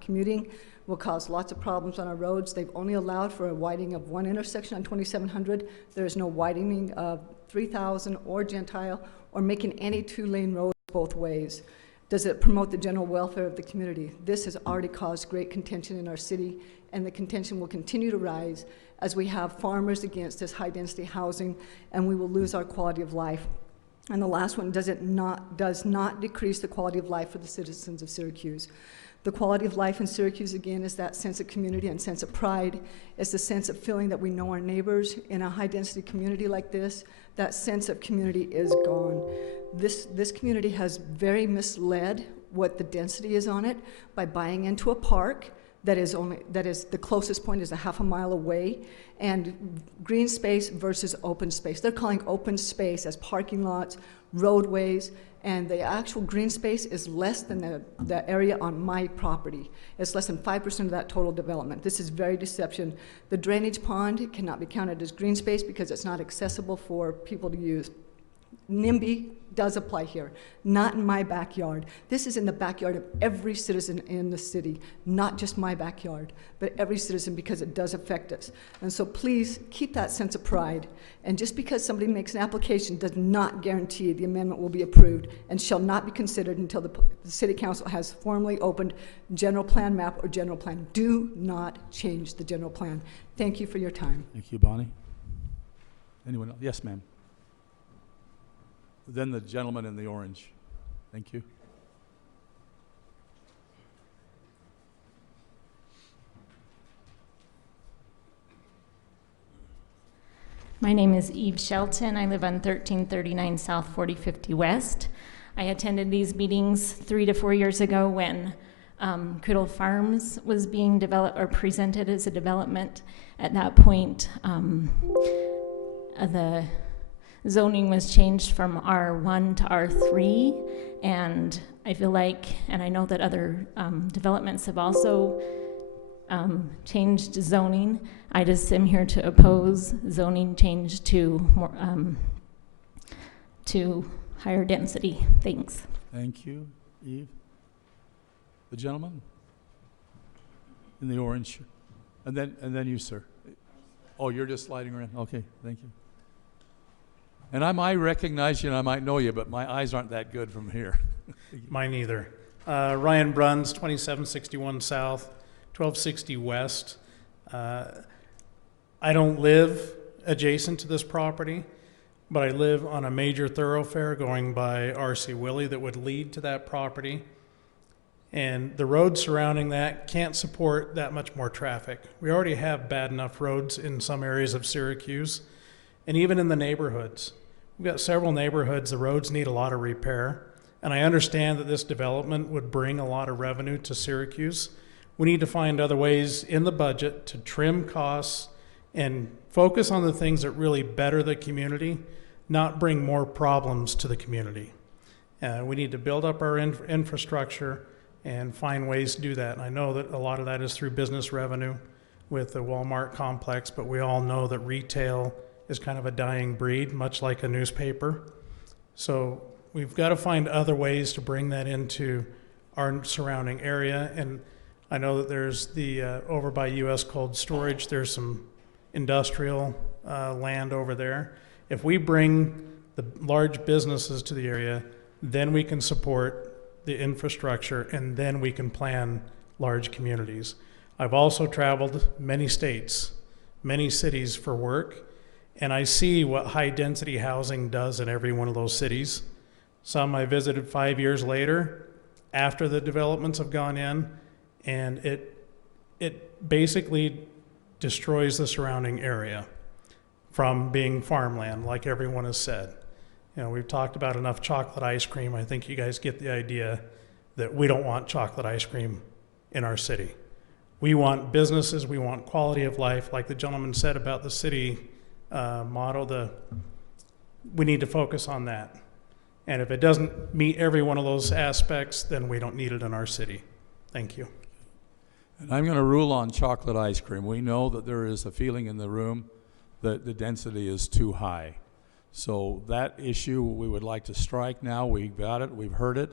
commuting will cause lots of problems on our roads. They've only allowed for a widening of one intersection on 2700. There is no widening of 3000 or Gentile or making any two-lane roads both ways. Does it promote the general welfare of the community? This has already caused great contention in our city, and the contention will continue to rise as we have farmers against this high-density housing, and we will lose our quality of life. And the last one, does not decrease the quality of life for the citizens of Syracuse. The quality of life in Syracuse, again, is that sense of community and sense of pride. It's the sense of feeling that we know our neighbors. In a high-density community like this, that sense of community is gone. This community has very misled what the density is on it by buying into a park that is the closest point is a half a mile away, and green space versus open space. They're calling open space as parking lots, roadways, and the actual green space is less than the area on my property. It's less than 5% of that total development. This is very deception. The drainage pond cannot be counted as green space because it's not accessible for people to use. NIMBY does apply here, not in my backyard. This is in the backyard of every citizen in the city, not just my backyard, but every citizen, because it does affect us. And so please keep that sense of pride. And just because somebody makes an application does not guarantee the amendment will be approved and shall not be considered until the city council has formally opened general plan map or general plan. Do not change the general plan. Thank you for your time. Thank you, Bonnie. Anyone else? Yes, ma'am. Then the gentleman in the orange. Thank you. My name is Eve Shelton. I live on 1339 South 4050 West. I attended these meetings 3 to 4 years ago when Criddle Farms was being developed or presented as a development. At that point, the zoning was changed from R1 to R3, and I feel like, and I know that other developments have also changed zoning. I just am here to oppose zoning change to more to higher density. Thanks. Thank you, Eve. The gentleman in the orange, and then you, sir. Oh, you're just sliding around. Okay, thank you. And I might recognize you and I might know you, but my eyes aren't that good from here. Mine either. Ryan Bruns, 2761 South, 1260 West. I don't live adjacent to this property, but I live on a major thoroughfare going by R.C. Willey that would lead to that property. And the roads surrounding that can't support that much more traffic. We already have bad enough roads in some areas of Syracuse, and even in the neighborhoods. We've got several neighborhoods, the roads need a lot of repair, and I understand that this development would bring a lot of revenue to Syracuse. We need to find other ways in the budget to trim costs and focus on the things that really better the community, not bring more problems to the community. We need to build up our infrastructure and find ways to do that. And I know that a lot of that is through business revenue with the Walmart complex, but we all know that retail is kind of a dying breed, much like a newspaper. So we've got to find other ways to bring that into our surrounding area. And I know that there's the, over by US Cold Storage, there's some industrial land over there. If we bring the large businesses to the area, then we can support the infrastructure and then we can plan large communities. I've also traveled many states, many cities for work, and I see what high density housing does in every one of those cities. Some I visited 5 years later after the developments have gone in, and it basically destroys the surrounding area from being farmland, like everyone has said. You know, we've talked about enough chocolate ice cream. I think you guys get the idea that we don't want chocolate ice cream in our city. We want businesses, we want quality of life, like the gentleman said about the city model, we need to focus on that. And if it doesn't meet every one of those aspects, then we don't need it in our city. Thank you. And I'm going to rule on chocolate ice cream. We know that there is a feeling in the room that the density is too high. So that issue we would like to strike now. We've got it, we've heard it.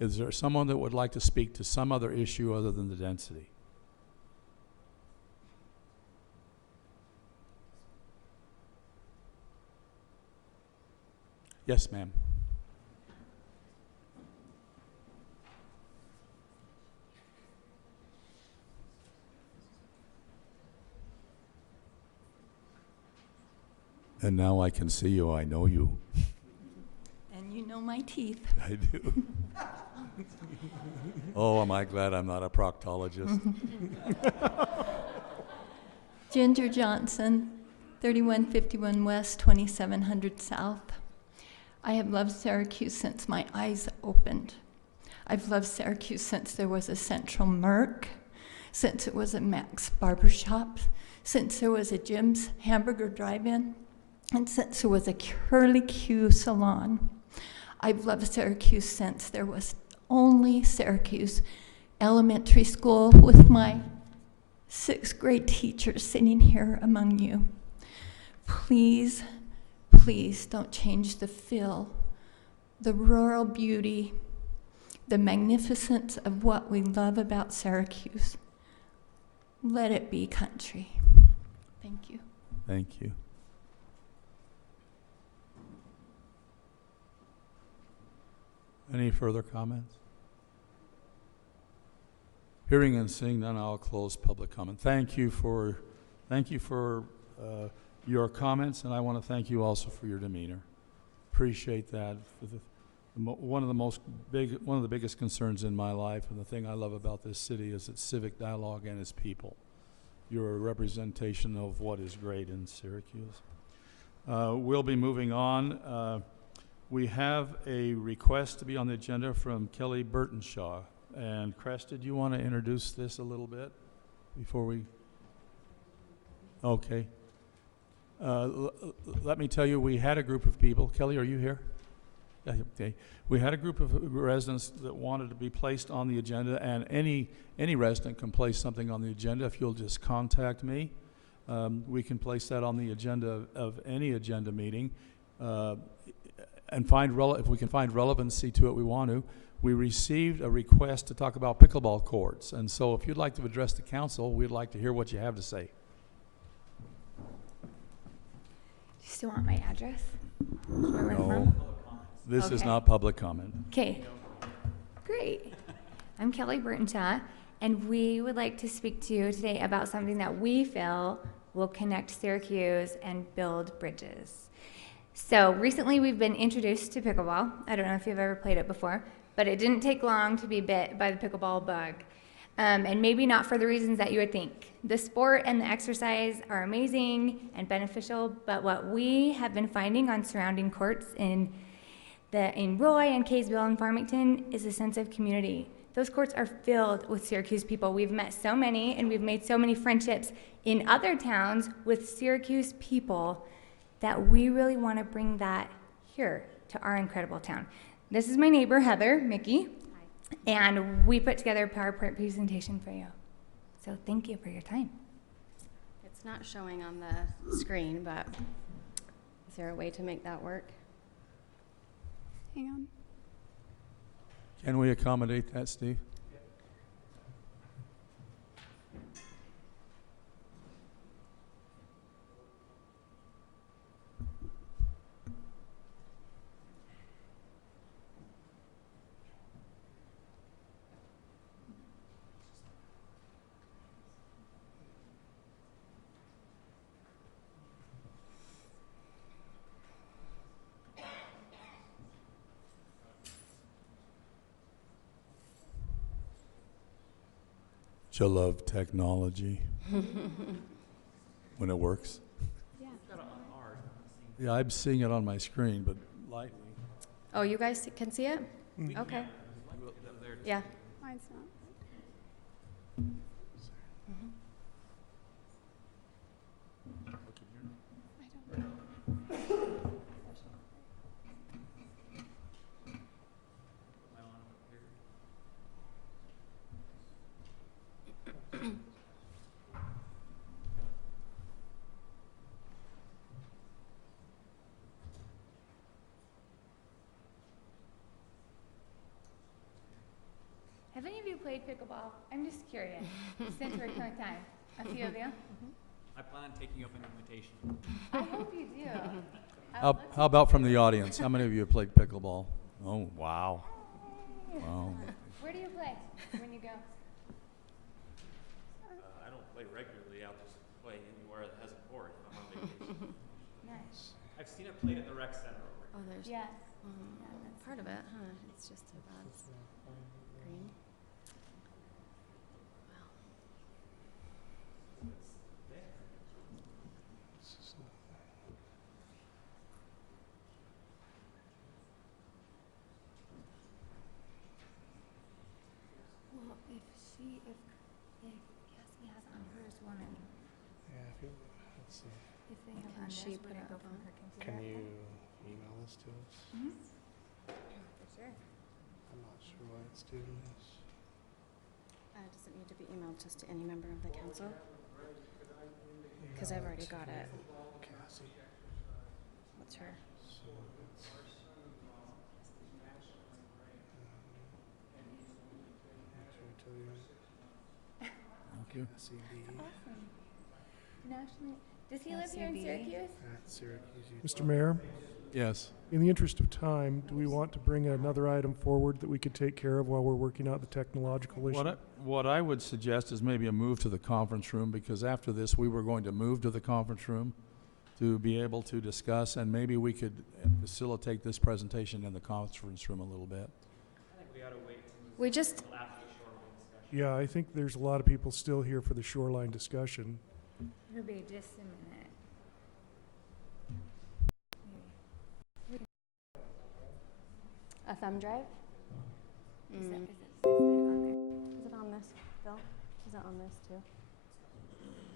Is there someone that would like to speak to some other issue other than the density? Yes, ma'am. And now I can see you, I know you. And you know my teeth. I do. Oh, am I glad I'm not a proctologist. Ginger Johnson, 3151 West, 2700 South. I have loved Syracuse since my eyes opened. I've loved Syracuse since there was a Central Merc, since it was a Max Barbershop, since there was a Jim's Hamburger Drive-In, and since there was a Curly Q Salon. I've loved Syracuse since there was only Syracuse Elementary School with my 6th grade teachers sitting here among you. Please, please don't change the feel, the rural beauty, the magnificence of what we love about Syracuse. Let it be country. Thank you. Thank you. Any further comments? Hearing and seeing none, I'll close public comment. Thank you for your comments, and I want to thank you also for your demeanor. Appreciate that. One of the biggest concerns in my life, and the thing I love about this city, is its civic dialogue and its people. You're a representation of what is great in Syracuse. We'll be moving on. We have a request to be on the agenda from Kelly Burtonshaw. And Crest, did you want to introduce this a little bit before we? Okay. Let me tell you, we had a group of people. Kelly, are you here? Yeah, okay. We had a group of residents that wanted to be placed on the agenda, and any resident can place something on the agenda if you'll just contact me. We can place that on the agenda of any agenda meeting, and if we can find relevancy to it, we want to. We received a request to talk about pickleball courts, and so if you'd like to address the council, we'd like to hear what you have to say. You still want my address? No, this is Okay. not public comment. Okay, great. I'm Kelly Burtonshaw, and we would like to speak to you today about something that we feel will connect Syracuse and build bridges. So recently we've been introduced to pickleball. I don't know if you've ever played it before, but it didn't take long to be bit by the pickleball bug. And maybe not for the reasons that you would think. The sport and the exercise are amazing and beneficial, but what we have been finding on surrounding courts in Roy and Kaysville and Farmington is a sense of community. Those courts are filled with Syracuse people. We've met so many, and we've made so many friendships in other towns with Syracuse people that we really want to bring that here to our incredible town. This is my neighbor, Heather, Mickey, and we put together a PowerPoint presentation for you. So thank you for your time. It's not showing on the screen, but is there a way to make that work? Hang on. Can we accommodate that, Steve? You love technology when it works. Yeah. Yeah, I'm seeing it on my screen, but lightly. Oh, you guys can see it? Okay. Yeah. Mine's not. played pickleball? I'm just curious. Since we're current time. A few of you? I plan on taking up an invitation. I hope you do. How about from the audience? How many of you have played pickleball? Oh, wow. Wow. Where do you play when you go? I don't play regularly. I'll just play anywhere that has a court if I'm on vacation. Nice. I've seen it played at the rec center over Oh, there's Yes. part of it, huh? It's just a bad green. Well, if Cassie has on hers, wanna, Yeah, let's see. if they have Can on she theirs, put would it it go up from on- her computer? Can you email this to us? For sure. I'm not sure why it's doing this. Does it need to be emailed just to any member of the council? Because I've already got it. Cassie. What's her? So it's, Thank you. Cassie B. Awesome. Nationally, does he live here in SCB. Syracuse? At Syracuse. Mr. Mayor, Yes. in the interest of time, do we want to bring another item forward that we could take care of while we're working out the technological issue? What I would suggest is maybe a move to the conference room, because after this, we were going to move to the conference room to be able to discuss, and maybe we could facilitate this presentation in the conference room a little bit. I think we ought to wait We just, until after the shoreline discussion. Yeah, I think there's a lot of people still here for the shoreline discussion. It'll be just a minute. a thumb drive? Is it on there? Is it on this, Bill? Is it on this too?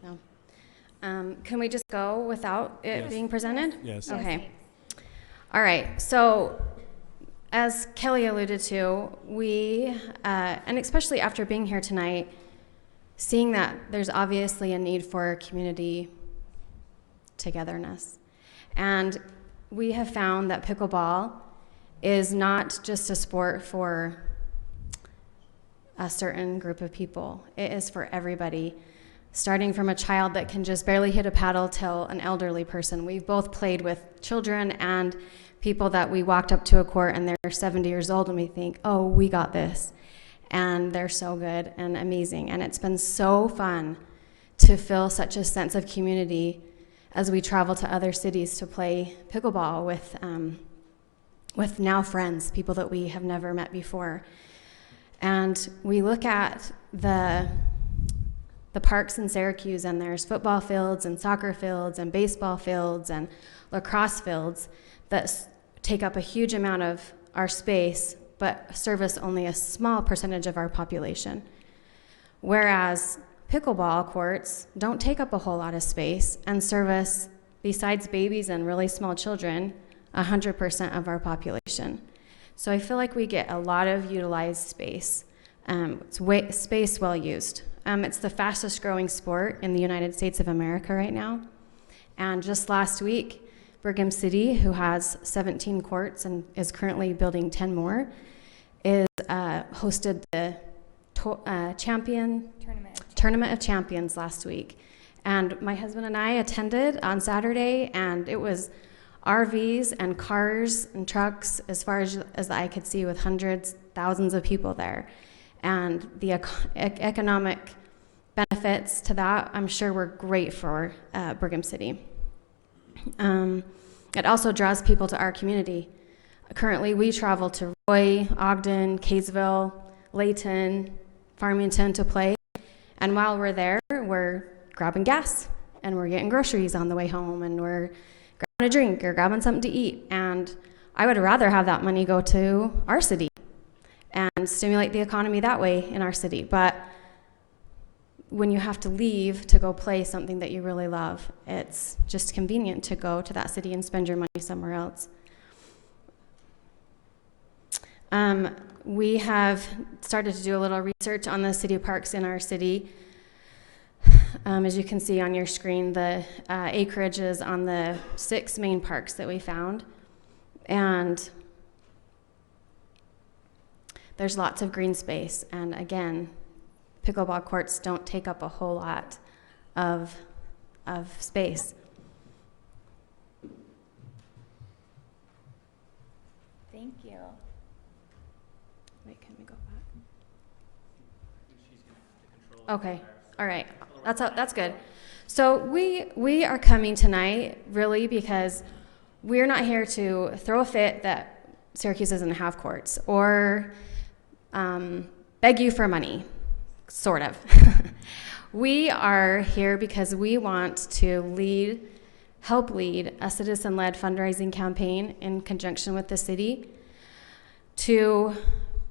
No. Can we just go without it Yes. being presented? Yes. Okay. All right. So, as Kelly alluded to, we, and especially after being here tonight, seeing that there's obviously a need for community togetherness. And we have found that pickleball is not just a sport for a certain group of people. It is for everybody, starting from a child that can just barely hit a paddle till an elderly person. We've both played with children and people that we walked up to a court and they're 70 years old and we think, oh, we got this. And they're so good and amazing. And it's been so fun to feel such a sense of community as we travel to other cities to play pickleball with now friends, people that we have never met before. And we look at the parks in Syracuse, and there's football fields and soccer fields and baseball fields and lacrosse fields that take up a huge amount of our space, but service only a small percentage of our population. Whereas pickleball courts don't take up a whole lot of space and service, besides babies and really small children, 100% of our population. So I feel like we get a lot of utilized space. It's space well used. It's the fastest growing sport in the United States of America right now. And just last week, Brigham City, who has 17 courts and is currently building 10 more, hosted the Tournament of Champions last week. And my husband and I attended on Saturday, and it was RVs and cars and trucks as far as the eye could see, with hundreds, thousands of people there. And the economic benefits to that, I'm sure, were great for Brigham City. It also draws people to our community. Currently, we travel to Roy, Ogden, Kaysville, Layton, Farmington to play. And while we're there, we're grabbing gas, and we're getting groceries on the way home, and we're grabbing a drink or grabbing something to eat. And I would rather have that money go to our city and stimulate the economy that way in our city. But when you have to leave to go play something that you really love, it's just convenient to go to that city and spend your money somewhere else. We have started to do a little research on the city parks in our city. As you can see on your screen, the acreage is on the 6 main parks that we found. And there's lots of green space. And again, pickleball courts don't take up a whole lot of space. Thank you. Wait, can we go back? Okay, all right, that's good. So we are coming tonight really because we're not here to throw a fit that Syracuse doesn't have courts or beg you for money, sort of. We are here because we want to help lead a citizen-led fundraising campaign in conjunction with the city to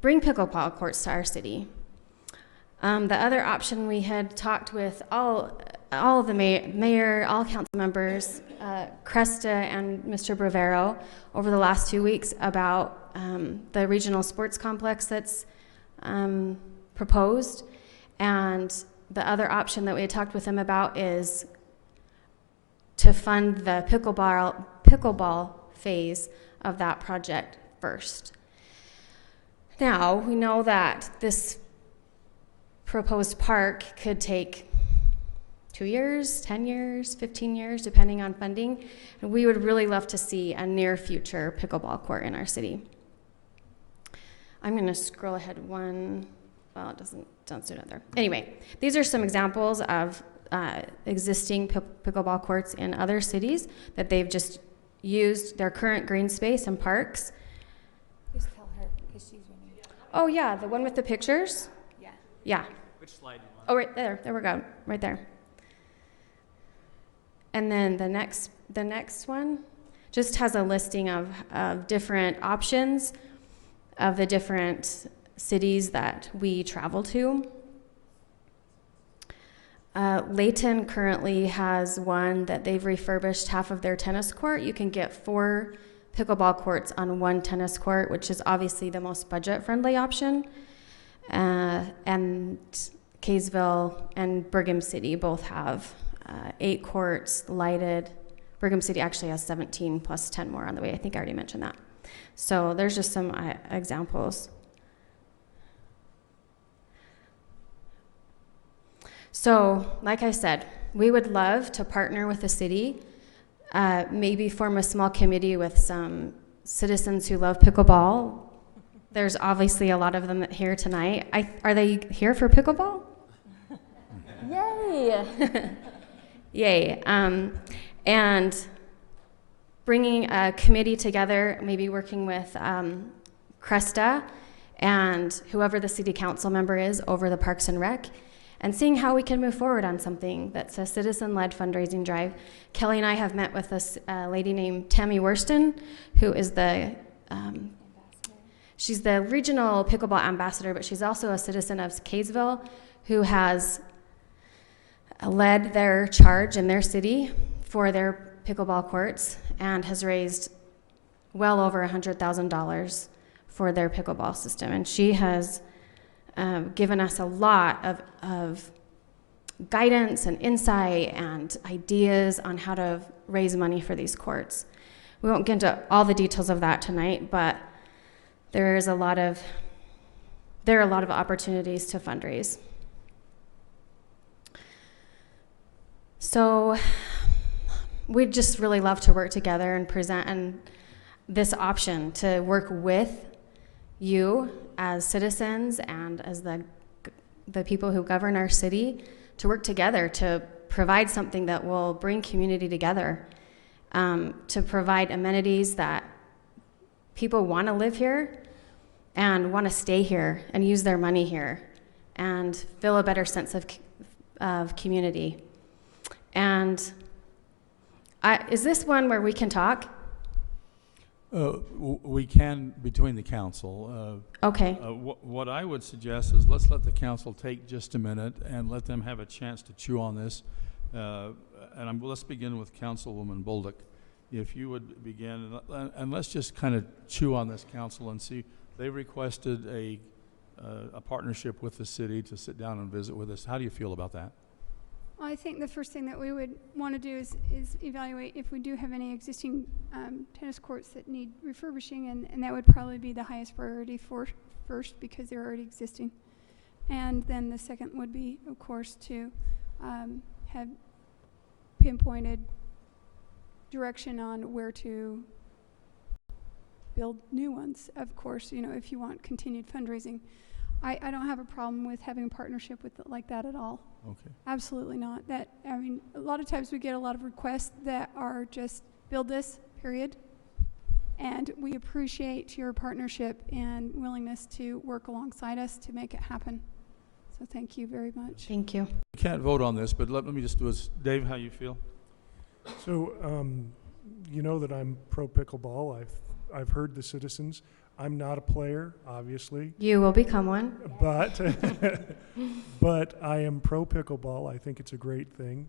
bring pickleball courts to our city. The other option, we had talked with all of the mayor, all council members, Cresta and Mr. Bravero over the last 2 weeks about the regional sports complex that's proposed. And the other option that we had talked with him about is to fund the pickleball phase of that project first. Now, we know that this proposed park could take 2 years, 10 years, 15 years, depending on funding. And we would really love to see a near future pickleball court in our city. I'm going to scroll ahead one. Well, it doesn't do it there. Anyway, these are some examples of existing pickleball courts in other cities that they've just used their current green space and parks. Just tell her, because she's running. Oh yeah, the one with the pictures? Yeah. Yeah. Which slide do you want? Oh, right there. There we go. Right there. And then the next one just has a listing of different options of the different cities that we travel to. Layton currently has one that they've refurbished half of their tennis court. You can get 4 pickleball courts on 1 tennis court, which is obviously the most budget-friendly option. And Kaysville and Brigham City both have 8 courts lighted. Brigham City actually has 17 plus 10 more on the way. I think I already mentioned that. So there's just some examples. So, like I said, we would love to partner with the city, maybe form a small committee with some citizens who love pickleball. There's obviously a lot of them here tonight. Are they here for pickleball? Yay! Yay. And bringing a committee together, maybe working with Cresta and whoever the city council member is over the Parks and Rec, and seeing how we can move forward on something that's a citizen-led fundraising drive. Kelly and I have met with a lady named Tammy Worston, who is she's the regional pickleball ambassador, but she's also a citizen of Kaysville who has led their charge in their city for their pickleball courts and has raised well over $100,000 for their pickleball system. And she has given us a lot of guidance and insight and ideas on how to raise money for these courts. We won't get into all the details of that tonight, but there are a lot of opportunities to fundraise. So we'd just really love to work together and present this option to work with you as citizens and as the people who govern our city to work together to provide something that will bring community together, to provide amenities that people want to live here and want to stay here and use their money here and feel a better sense of community. And is this one where we can talk? We can between the council. Okay. What I would suggest is let's let the council take just a minute and let them have a chance to chew on this. Let's begin with Councilwoman Bolduc. If you would begin, and let's just kind of chew on this, council, and see. They requested a partnership with the city to sit down and visit with us. How do you feel about that? Well, I think the first thing that we would want to do is evaluate if we do have any existing tennis courts that need refurbishing, and that would probably be the highest priority for first because they're already existing. And then the second would be, of course, to have pinpointed direction on where to build new ones. Of course, you know, if you want continued fundraising. I don't have a problem with having a partnership with it like that at all. Okay. Absolutely not. That, I mean, a lot of times we get a lot of requests that are just build this, period. And we appreciate your partnership and willingness to work alongside us to make it happen. So thank you very much. Thank you. We can't vote on this, but let me just do this. Dave, how you feel? So, you know that I'm pro pickleball. I've heard the citizens. I'm not a player, obviously. You will become one. But, but I am pro pickleball. I think it's a great thing.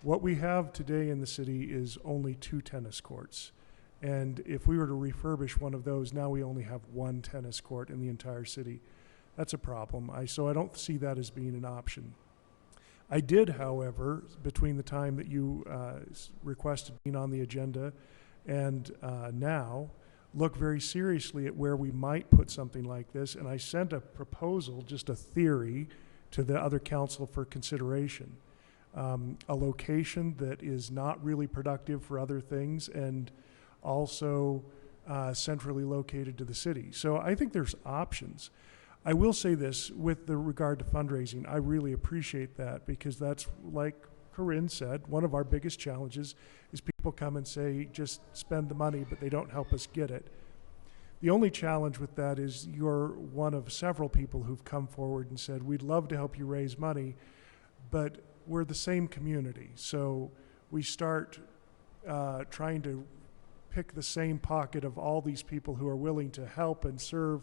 What we have today in the city is only 2 tennis courts. And if we were to refurbish one of those, now we only have 1 tennis court in the entire city. That's a problem. So I don't see that as being an option. I did, however, between the time that you requested being on the agenda and now, look very seriously at where we might put something like this, and I sent a proposal, just a theory, to the other council for consideration. A location that is not really productive for other things and also centrally located to the city. So I think there's options. I will say this with the regard to fundraising, I really appreciate that because that's, like Corinne said, one of our biggest challenges is people come and say, just spend the money, but they don't help us get it. The only challenge with that is you're one of several people who've come forward and said, we'd love to help you raise money, but we're the same community. So we start trying to pick the same pocket of all these people who are willing to help and serve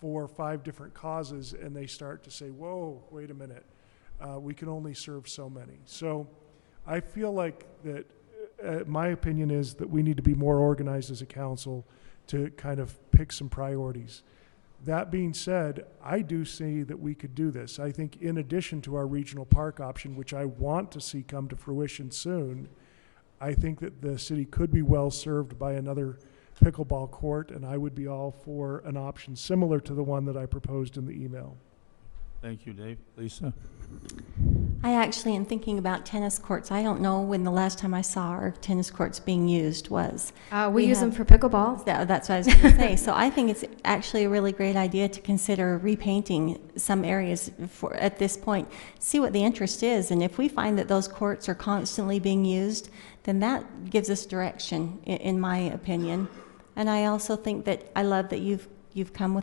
4 or 5 different causes, and they start to say, whoa, wait a minute, we can only serve so many. So I feel like that my opinion is that we need to be more organized as a council to kind of pick some priorities. That being said, I do see that we could do this. I think in addition to our regional park option, which I want to see come to fruition soon, I think that the city could be well served by another pickleball court, and I would be all for an option similar to the one that I proposed in the email. Thank you, Dave. Lisa? I actually am thinking about tennis courts. I don't know when the last time I saw our tennis courts being used was. We use them for pickleball. That's what I was going to say. So I think it's actually a really great idea to consider repainting some areas at this point, see what the interest is. And if we find that those courts are constantly being used, then that gives us direction, in my opinion. And I also think that I love that you've come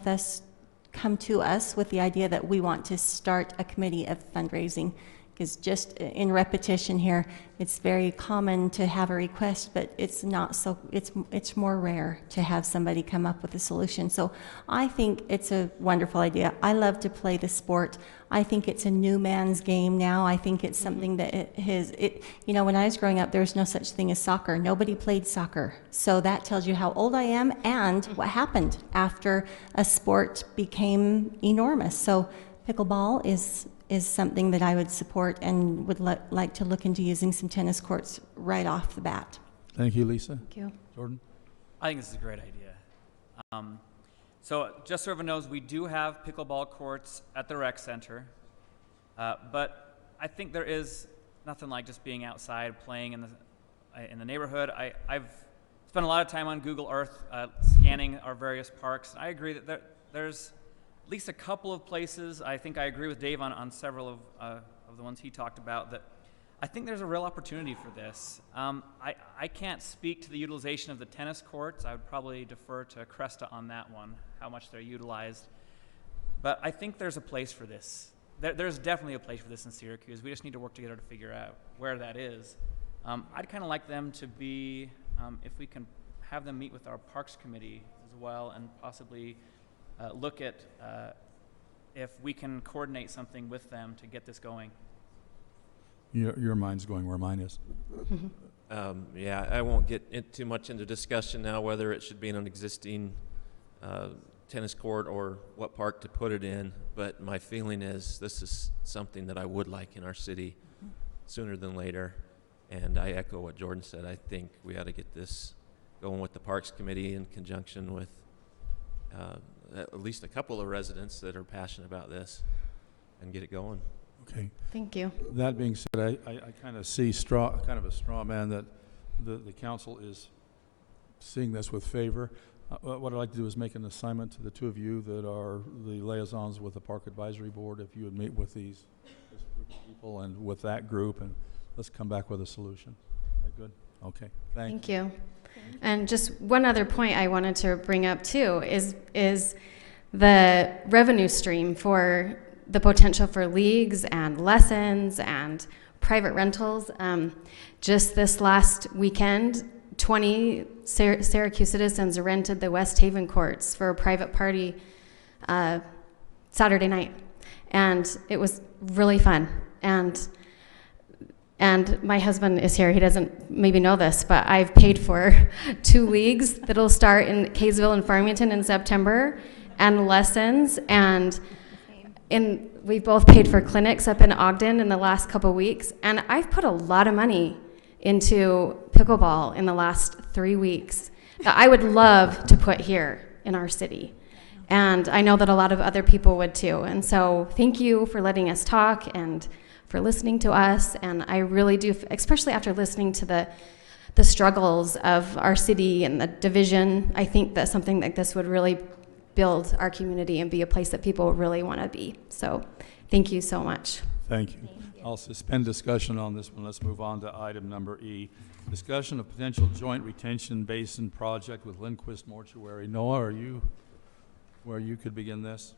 to us with the idea that we want to start a committee of fundraising. Because just in repetition here, it's very common to have a request, but it's not so, it's more rare to have somebody come up with a solution. So I think it's a wonderful idea. I love to play the sport. I think it's a new man's game now. I think it's something that you know, when I was growing up, there was no such thing as soccer. Nobody played soccer. So that tells you how old I am and what happened after a sport became enormous. So pickleball is something that I would support and would like to look into using some tennis courts right off the bat. Thank you, Lisa. Thank you. Jordan? I think this is a great idea. So just so everyone knows, we do have pickleball courts at the rec center, but I think there is nothing like just being outside playing in the neighborhood. I've spent a lot of time on Google Earth scanning our various parks. I agree that there's at least a couple of places. I think I agree with Dave on several of the ones he talked about, that I think there's a real opportunity for this. I can't speak to the utilization of the tennis courts. I would probably defer to Cresta on that one, how much they're utilized. But I think there's a place for this. There's definitely a place for this in Syracuse. We just need to work together to figure out where that is. I'd kind of like them to be, if we can have them meet with our Parks Committee as well, and possibly look at if we can coordinate something with them to get this going. Your mind's going where mine is. Yeah, I won't get too much into discussion now whether it should be in an existing tennis court or what park to put it in, but my feeling is this is something that I would like in our city sooner than later, and I echo what Jordan said. I think we ought to get this going with the Parks Committee in conjunction with at least a couple of residents that are passionate about this and get it going. Okay. Thank you. That being said, I kind of see kind of a straw man that the council is seeing this with favor. What I'd like to do is make an assignment to the two of you that are the liaisons with the Park Advisory Board, if you would meet with this group of people and with that group, and let's come back with a solution. Is that good? Okay. Thank you. And just one other point I wanted to bring up too is the revenue stream for the potential for leagues and lessons and private rentals. Just this last weekend, 20 Syracuse citizens rented the West Haven courts for a private party Saturday night. And it was really fun. And my husband is here. He doesn't maybe know this, but I've paid for 2 leagues that'll start in Kaysville and Farmington in September, and lessons. And we've both paid for clinics up in Ogden in the last couple weeks. And I've put a lot of money into pickleball in the last 3 weeks that I would love to put here in our city. And I know that a lot of other people would too. And so thank you for letting us talk and for listening to us. And I really do, especially after listening to the struggles of our city and the division, I think that something like this would really build our community and be a place that people really want to be. So thank you so much. Thank you. I'll suspend discussion on this one. Let's move on to item number E. Discussion of potential joint retention basin project with Lindquist Mortuary. Noah, are you where you could begin this?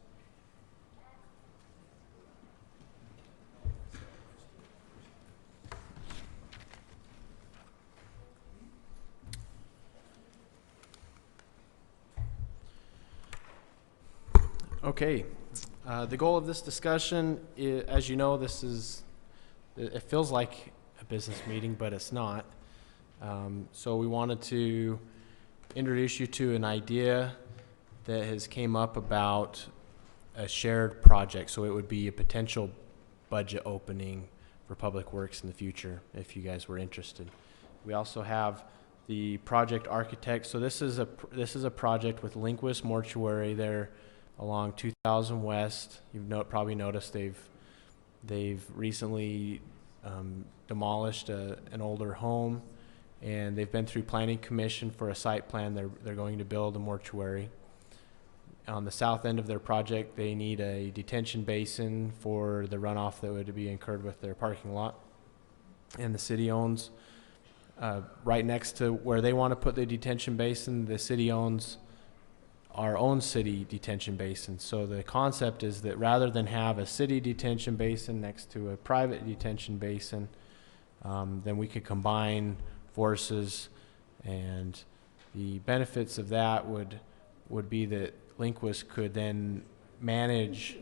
Okay. The goal of this discussion, as you know, it feels like a business meeting, but it's not. So we wanted to introduce you to an idea that has came up about a shared project. So it would be a potential budget opening for Public Works in the future, if you guys were interested. We also have the project architect. So this is a project with Lindquist Mortuary. They're along 2000 West. You've probably noticed they've recently demolished an older home, and they've been through planning commission for a site plan. They're going to build a mortuary. On the south end of their project, they need a detention basin for the runoff that would be incurred with their parking lot. And the city owns, right next to where they want to put the detention basin, the city owns our own city detention basin. So the concept is that rather than have a city detention basin next to a private detention basin, then we could combine forces, and the benefits of that would be that Lindquist could then manage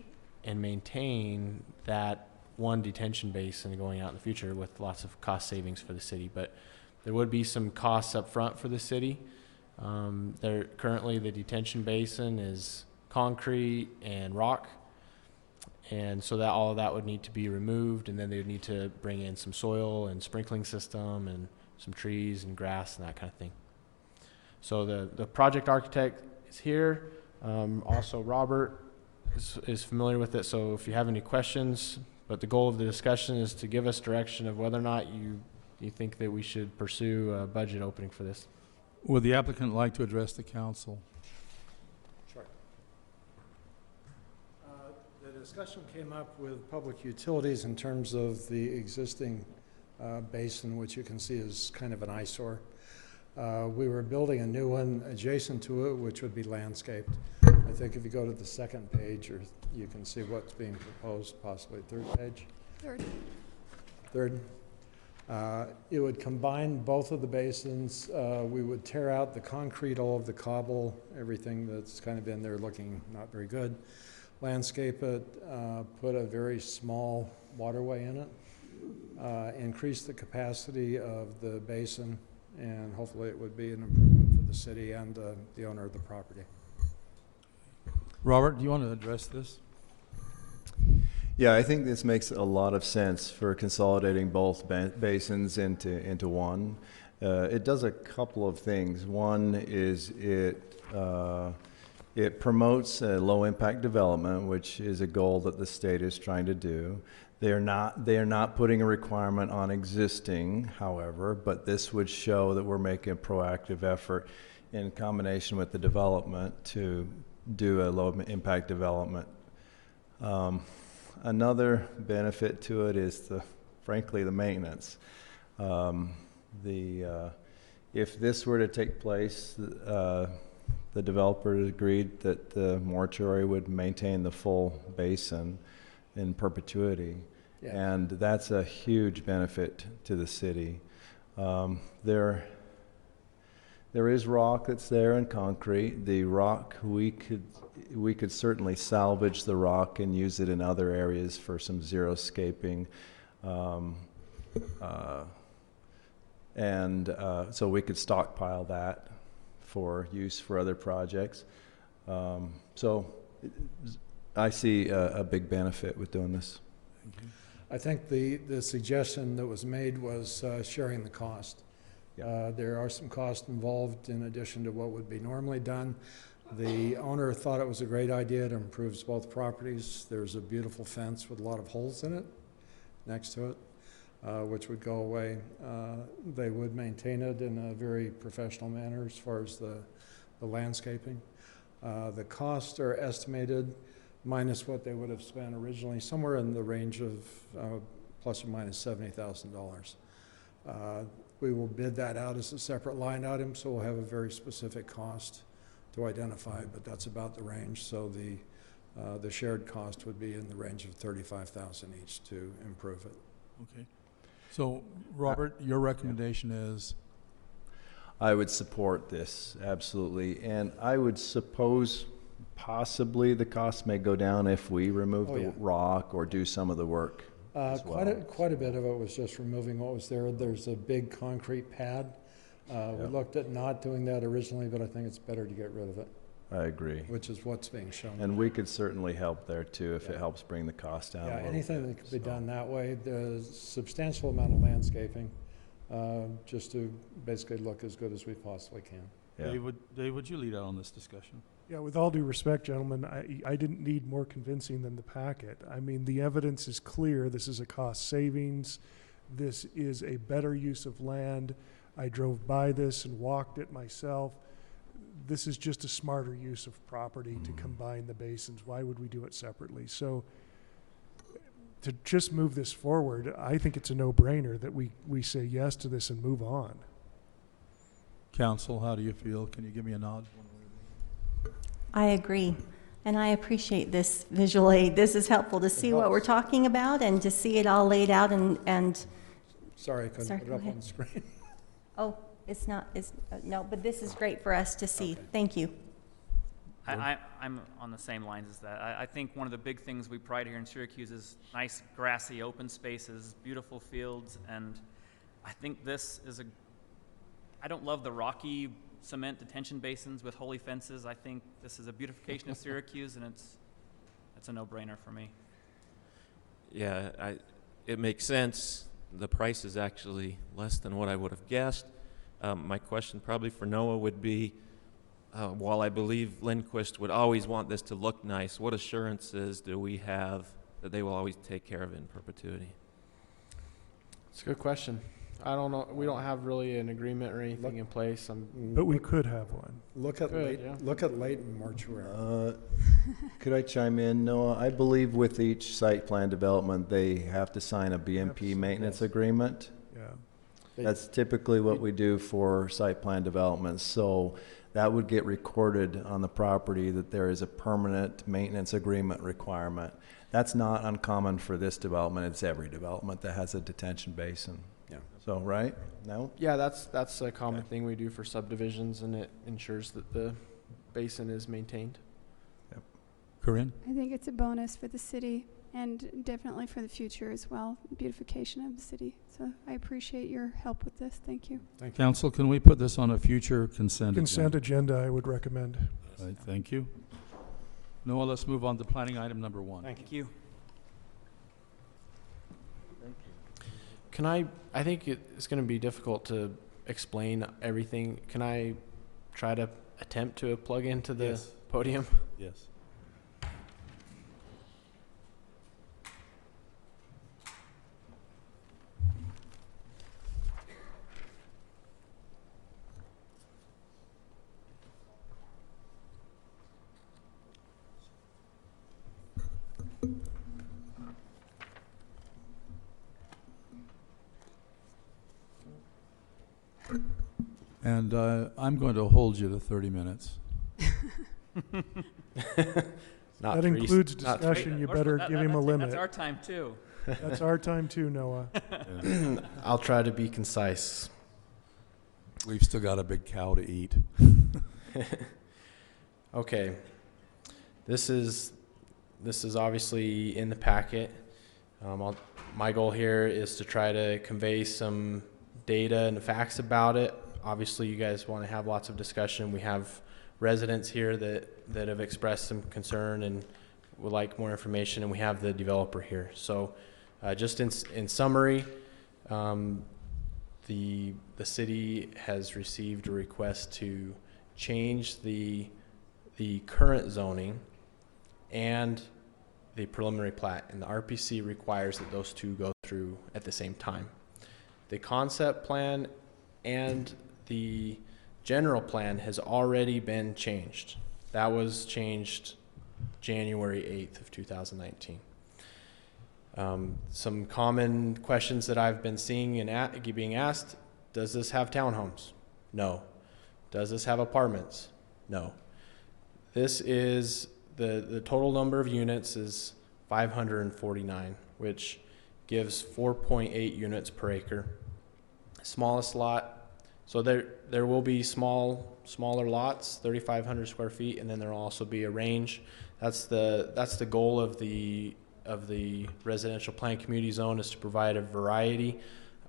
and maintain that one detention basin going out in the future with lots of cost savings for the city. But there would be some costs up front for the city. Currently the detention basin is concrete and rock, and so that all of that would need to be removed, and then they would need to bring in some soil and sprinkling system and some trees and grass and that kind of thing. So the project architect is here. Also Robert is familiar with it, so if you have any questions, but the goal of the discussion is to give us direction of whether or not you think that we should pursue a budget opening for this. Would the applicant like to address the council? Sure. The discussion came up with public utilities in terms of the existing basin, which you can see is kind of an eyesore. We were building a new one adjacent to it, which would be landscaped. I think if you go to the second page, you can see what's being proposed, possibly third page. Third. It would combine both of the basins. We would tear out the concrete, all of the cobble, everything that's kind of in there looking not very good. Landscape it, put a very small waterway in it, increase the capacity of the basin, and hopefully it would be an improvement for the city and the owner of the property. Robert, do you want to address this? Yeah, I think this makes a lot of sense for consolidating both basins into one. It does a couple of things. One is it It promotes low-impact development, which is a goal that the state is trying to do. They are not putting a requirement on existing, however, but this would show that we're making a proactive effort in combination with the development to do a low-impact development. Another benefit to it is frankly, the maintenance. If this were to take place, the developer agreed that the mortuary would maintain the full basin in perpetuity. Yeah. And that's a huge benefit to the city. There is rock that's there and concrete. The rock, we could certainly salvage the rock and use it in other areas for some xeriscaping. So we could stockpile that for use for other projects. So I see a big benefit with doing this. I think the suggestion that was made was sharing the cost. There are some costs involved in addition to what would be normally done. The owner thought it was a great idea. It improves both properties. There's a beautiful fence with a lot of holes in it next to it, which would go away. They would maintain it in a very professional manner as far as the landscaping. The costs are estimated, minus what they would have spent originally, somewhere in the range of plus or minus $70,000. We will bid that out as a separate line item, so we'll have a very specific cost to identify, but that's about the range. So the shared cost would be in the range of $35,000 each to improve it. Okay. So, Robert, your recommendation is? I would support this, absolutely. And I would suppose possibly the cost may go down if we remove the rock or do some of the work. Quite a bit of it was just removing what was there. There's a big concrete pad. We looked at not doing that originally, but I think it's better to get rid of it. I agree. Which is what's being shown. And we could certainly help there too if it helps bring the cost down. Yeah, anything that could be done that way. There's a substantial amount of landscaping, just to basically look as good as we possibly can. Yeah. Dave, would you lead out on this discussion? Yeah, with all due respect, gentlemen, I didn't need more convincing than the packet. I mean, the evidence is clear. This is a cost savings. This is a better use of land. I drove by this and walked it myself. This is just a smarter use of property to combine the basins. Why would we do it separately? So to just move this forward, I think it's a no-brainer that we say yes to this and move on. Council, how do you feel? Can you give me a nod? I agree, and I appreciate this visual aid. This is helpful to see what we're talking about and to see it all laid out and Sorry, I couldn't put it up on the screen. Oh, it's not, no, but this is great for us to see. Okay. Thank you. I'm on the same lines as that. I think one of the big things we pride here in Syracuse is nice grassy open spaces, beautiful fields, and I think this is I don't love the rocky cement detention basins with holy fences. I think this is a beautification of Syracuse, and it's a no-brainer for me. Yeah, it makes sense. The price is actually less than what I would have guessed. My question probably for Noah would be, while I believe Lindquist would always want this to look nice, what assurances do we have that they will always take care of it in perpetuity? It's a good question. I don't know. We don't have really an agreement or anything in place. But we could have one. Look at Leighton Mortuary. Could I chime in, Noah? I believe with each site plan development, they have to sign a BMP maintenance agreement. Yeah. That's typically what we do for site plan developments. So that would get recorded on the property that there is a permanent maintenance agreement requirement. That's not uncommon for this development. It's every development that has a detention basin. Yeah. So, right? No? Yeah, that's a common thing we do for subdivisions, and it ensures that the basin is maintained. Yep. Corinne? I think it's a bonus for the city and definitely for the future as well, beautification of the city. So I appreciate your help with this. Thank you. Thank you. Council, can we put this on a future consent agenda? I would recommend. Right, thank you. Noah, let's move on to planning item number 1. Thank you. Can I think it's going to be difficult to explain everything. Can I try to attempt to plug into the podium. Yes. And I'm going to hold you to 30 minutes. Not That three- includes not discussion, you better give him a limit. That's our time too. That's our time too, Noah. I'll try to be concise. We've still got a big cow to eat. Okay. This is obviously in the packet. My goal here is to try to convey some data and facts about it. Obviously, you guys want to have lots of discussion. We have residents here that have expressed some concern and would like more information, and we have the developer here. So just in summary, the city has received a request to change the current zoning and the preliminary plat, and the RPC requires that those two go through at the same time. The concept plan and the general plan has already been changed. That was changed January 8th of 2019. Some common questions that I've been seeing and being asked: does this have townhomes? No. Does this have apartments? No. This is the total number of units is 549, which gives 4.8 units per acre. Smallest lot, so there will be smaller lots, 3,500 square feet, and then there will also be a range. That's the goal of the residential plan community zone, is to provide a variety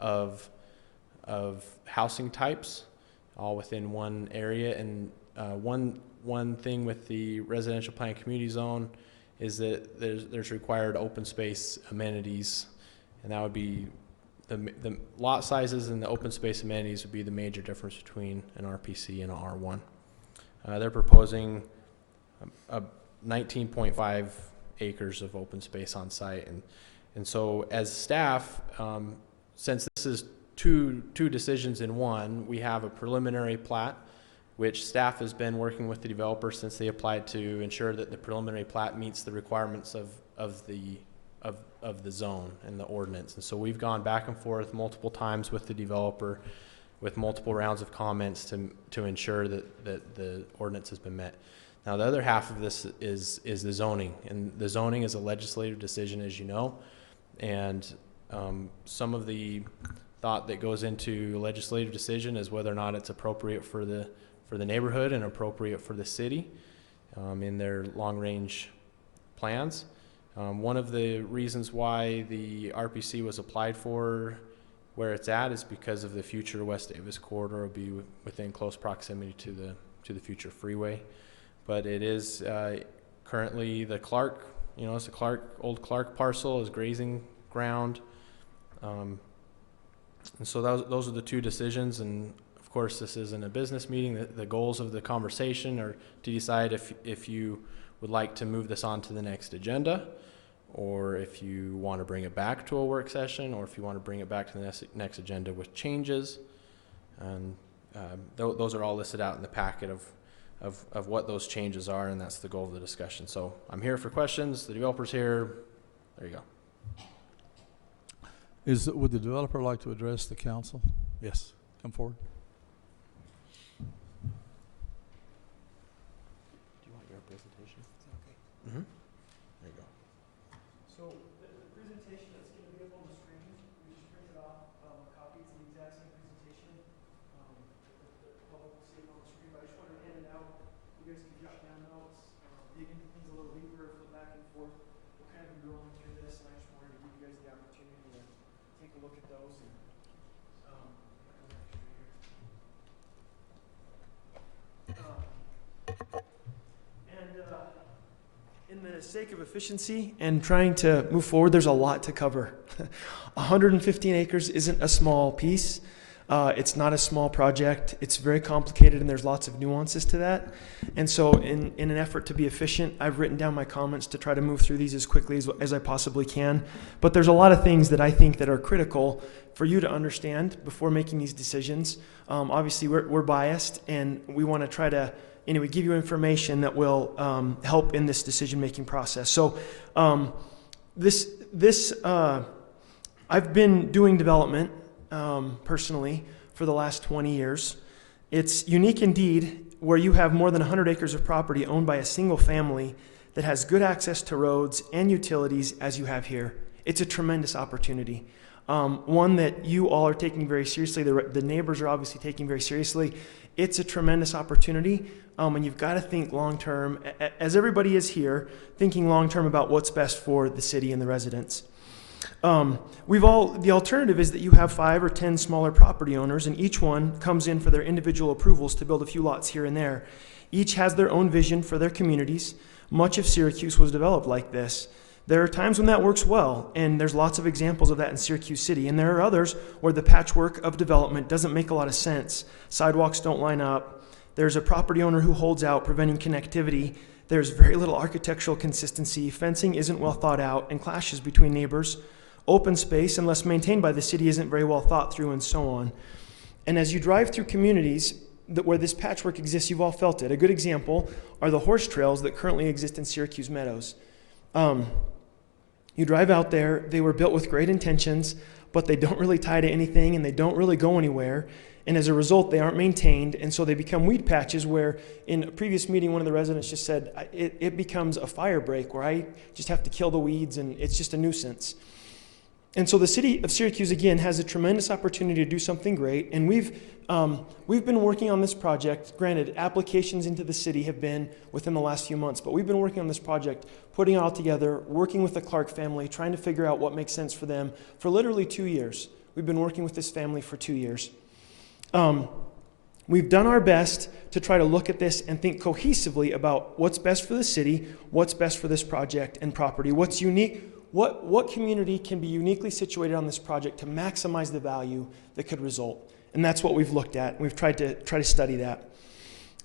of housing types all within one area. And one thing with the residential plan community zone is that there's required open space amenities, and that would be the lot sizes and the open space amenities would be the major difference between an RPC and an R1. They're proposing 19.5 acres of open space on site, and so as staff, since this is two decisions in one, we have a preliminary plat, which staff has been working with the developer since they applied to ensure that the preliminary plat meets the requirements of the zone and the ordinance. And so we've gone back and forth multiple times with the developer with multiple rounds of comments to ensure that the ordinance has been met. Now, the other half of this is the zoning, and the zoning is a legislative decision, as you know, and some of the thought that goes into a legislative decision is whether or not it's appropriate for the neighborhood and appropriate for the city in their long-range plans. One of the reasons why the RPC was applied for where it's at is because of the future West Davis corridor will be within close proximity to the future freeway. But it is currently the Clark, it's the old Clark parcel is grazing ground. And so those are the two decisions. And of course, this isn't a business meeting. The goals of the conversation are to decide if you would like to move this on to the next agenda, or if you want to bring it back to a work session, or if you want to bring it back to the next agenda with changes. And those are all listed out in the packet of what those changes are, and that's the goal of the discussion. So I'm here for questions. The developer's here. There you go. Would the developer like to address the council? Yes, come forward. Do you want your presentation? Okay. Mm-hmm. There you go. So the presentation that's going to be up on the screen, we just printed off a copy. It's the exact same presentation. The public will see it on the screen, but I just wanted to hand it out. You guys can jot down notes, dig into things a little deeper, flip back and forth. We'll kind of be rolling through this, and I just wanted to give you guys the opportunity to take a look at those. And in the sake of efficiency and trying to move forward, there's a lot to cover. 115 acres isn't a small piece. It's not a small project. It's very complicated, and there's lots of nuances to that. And so in an effort to be efficient, I've written down my comments to try to move through these as quickly as I possibly can. But there's a lot of things that I think that are critical for you to understand before making these decisions. Obviously, we're biased, and we want to try to give you information that will help in this decision-making process. So I've been doing development personally for the last 20 years. It's unique indeed where you have more than 100 acres of property owned by a single family that has good access to roads and utilities as you have here. It's a tremendous opportunity. One that you all are taking very seriously. The neighbors are obviously taking very seriously. It's a tremendous opportunity, and you've got to think long-term, as everybody is here, thinking long-term about what's best for the city and the residents. The alternative is that you have 5 or 10 smaller property owners, and each one comes in for their individual approvals to build a few lots here and there. Each has their own vision for their communities. Much of Syracuse was developed like this. There are times when that works well, and there's lots of examples of that in Syracuse City, and there are others where the patchwork of development doesn't make a lot of sense. Sidewalks don't line up. There's a property owner who holds out, preventing connectivity. There's very little architectural consistency. Fencing isn't well thought out, and clashes between neighbors. Open space, unless maintained by the city, isn't very well thought through, and so on. And as you drive through communities where this patchwork exists, you've all felt it. A good example are the horse trails that currently exist in Syracuse Meadows. You drive out there, they were built with great intentions, but they don't really tie to anything, and they don't really go anywhere. And as a result, they aren't maintained, and so they become weed patches where, in a previous meeting, one of the residents just said, it becomes a fire break where I just have to kill the weeds, and it's just a nuisance. And so the city of Syracuse, again, has a tremendous opportunity to do something great, and we've been working on this project. Granted, applications into the city have been within the last few months, but we've been working on this project, putting it all together, working with the Clark family, trying to figure out what makes sense for them for literally 2 years. We've been working with this family for 2 years. We've done our best to try to look at this and think cohesively about what's best for the city, what's best for this project and property, what's unique. What community can be uniquely situated on this project to maximize the value that could result? And that's what we've looked at. We've tried to study that.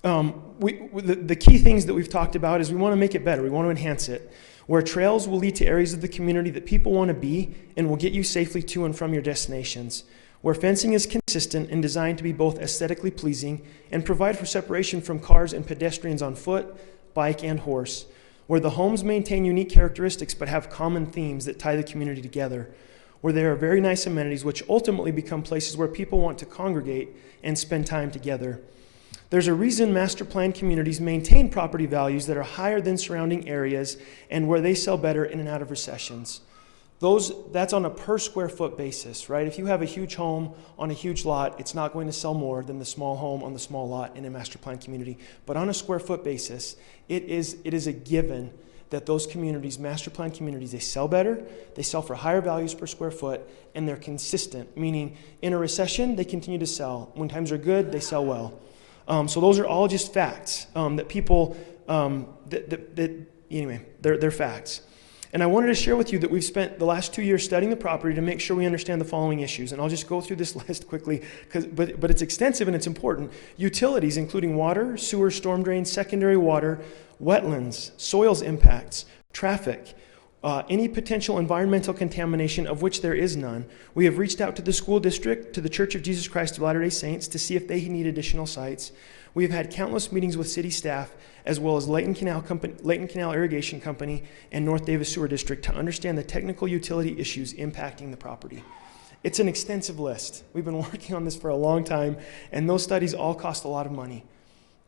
The key things that we've talked about is we want to make it better. We want to enhance it. Where trails will lead to areas of the community that people want to be and will get you safely to and from your destinations. Where fencing is consistent and designed to be both aesthetically pleasing and provide for separation from cars and pedestrians on foot, bike, and horse. Where the homes maintain unique characteristics but have common themes that tie the community together, where there are very nice amenities which ultimately become places where people want to congregate and spend time together. There's a reason master plan communities maintain property values that are higher than surrounding areas and where they sell better in and out of recessions. That's on a per square foot basis, right? If you have a huge home on a huge lot, it's not going to sell more than the small home on the small lot in a master plan community. But on a square foot basis, it is a given that those communities, master plan communities, they sell better, they sell for higher values per square foot, and they're consistent, meaning in a recession, they continue to sell. When times are good, they sell well. So those are all just facts that people, anyway, they're facts. And I wanted to share with you that we've spent the last 2 years studying the property to make sure we understand the following issues. And I'll just go through this list quickly, but it's extensive and it's important. Utilities, including water, sewer, storm drains, secondary water, wetlands, soils impacts, traffic, any potential environmental contamination of which there is none. We have reached out to the school district, to the Church of Jesus Christ of Latter-day Saints to see if they need additional sites. We have had countless meetings with city staff, as well as Layton Canal Irrigation Company and North Davis Sewer District to understand the technical utility issues impacting the property. It's an extensive list. We've been working on this for a long time, and those studies all cost a lot of money.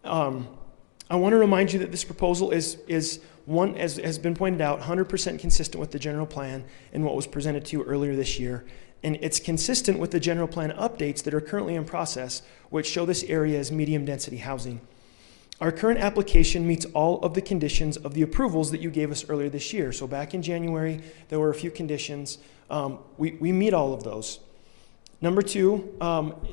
I want to remind you that this proposal is one, as has been pointed out, 100% consistent with the general plan and what was presented to you earlier this year. And it's consistent with the general plan updates that are currently in process, which show this area as medium density housing. Our current application meets all of the conditions of the approvals that you gave us earlier this year. So back in January, there were a few conditions. We meet all of those. Number two,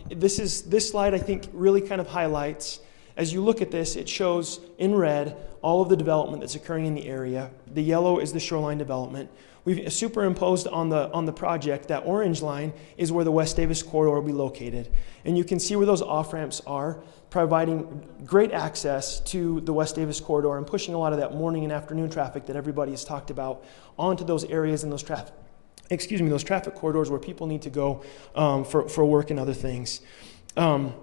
this slide I think really kind of highlights, as you look at this, it shows in red all of the development that's occurring in the area. The yellow is the shoreline development. We've superimposed on the project, that orange line is where the West Davis corridor will be located. And you can see where those off-ramps are, providing great access to the West Davis corridor and pushing a lot of that morning and afternoon traffic that everybody has talked about onto those areas and those traffic corridors where people need to go for work and other things. The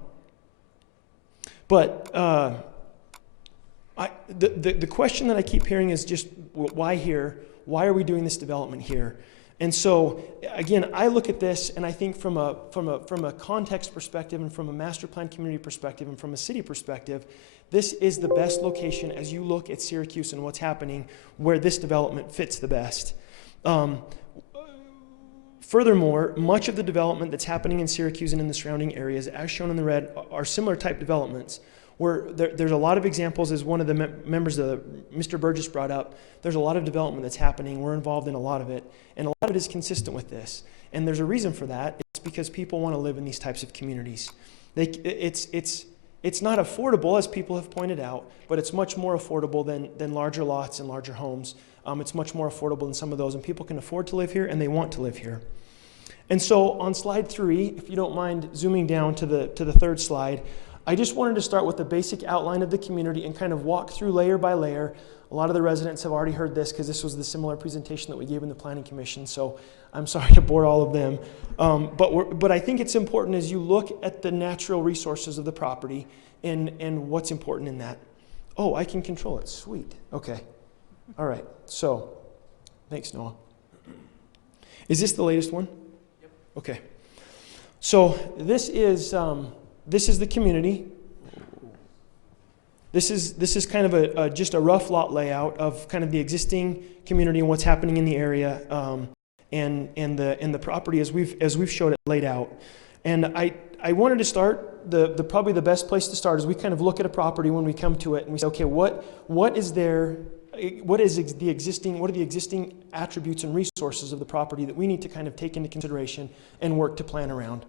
question that I keep hearing is just, why here? Why are we doing this development here? And so, again, I look at this and I think from a context perspective and from a master plan community perspective and from a city perspective, this is the best location as you look at Syracuse and what's happening, where this development fits the best. Furthermore, much of the development that's happening in Syracuse and in the surrounding areas, as shown in the red, are similar type developments, where there's a lot of examples, as one of the members of Mr. Burgess brought up. There's a lot of development that's happening. We're involved in a lot of it, and a lot of it is consistent with this. And there's a reason for that. It's because people want to live in these types of communities. It's not affordable, as people have pointed out, but it's much more affordable than larger lots and larger homes. It's much more affordable than some of those, and people can afford to live here, and they want to live here. And so on slide 3, if you don't mind zooming down to the third slide, I just wanted to start with the basic outline of the community and kind of walk through layer by layer. A lot of the residents have already heard this because this was the similar presentation that we gave in the Planning Commission, so I'm sorry to bore all of them. But I think it's important as you look at the natural resources of the property and what's important in that. Oh, I can control it. Sweet. Okay. All right. So, thanks, Noah. Is this the latest one? Yep. Okay. So this is the community. This is kind of just a rough lot layout of kind of the existing community and what's happening in the area, and the property as we've showed it laid out. And I wanted to start probably the best place to start is we kind of look at a property when we come to it and we say, okay, what is there? What are the existing attributes and resources of the property that we need to kind of take into consideration and work to plan around?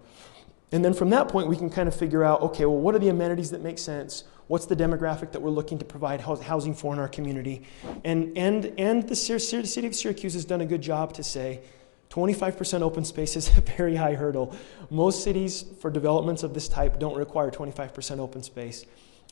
And then from that point, we can kind of figure out, okay, well, what are the amenities that make sense? What's the demographic that we're looking to provide housing for in our community? And the city of Syracuse has done a good job to say 25% open space is a very high hurdle. Most cities for developments of this type don't require 25% open space.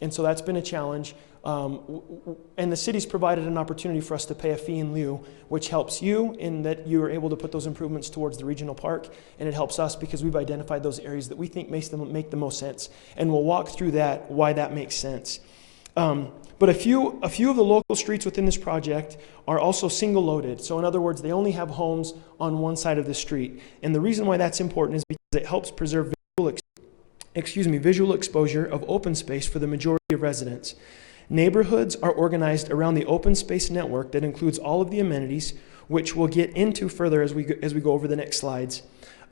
And so that's been a challenge. And the city's provided an opportunity for us to pay a fee in lieu, which helps you in that you are able to put those improvements towards the regional park, and it helps us because we've identified those areas that we think make the most sense. And we'll walk through that, why that makes sense. But a few of the local streets within this project are also single loaded. So in other words, they only have homes on one side of the street. And the reason why that's important is because it helps preserve visual exposure of open space for the majority of residents. Neighborhoods are organized around the open space network that includes all of the amenities, which we'll get into further as we go over the next slides.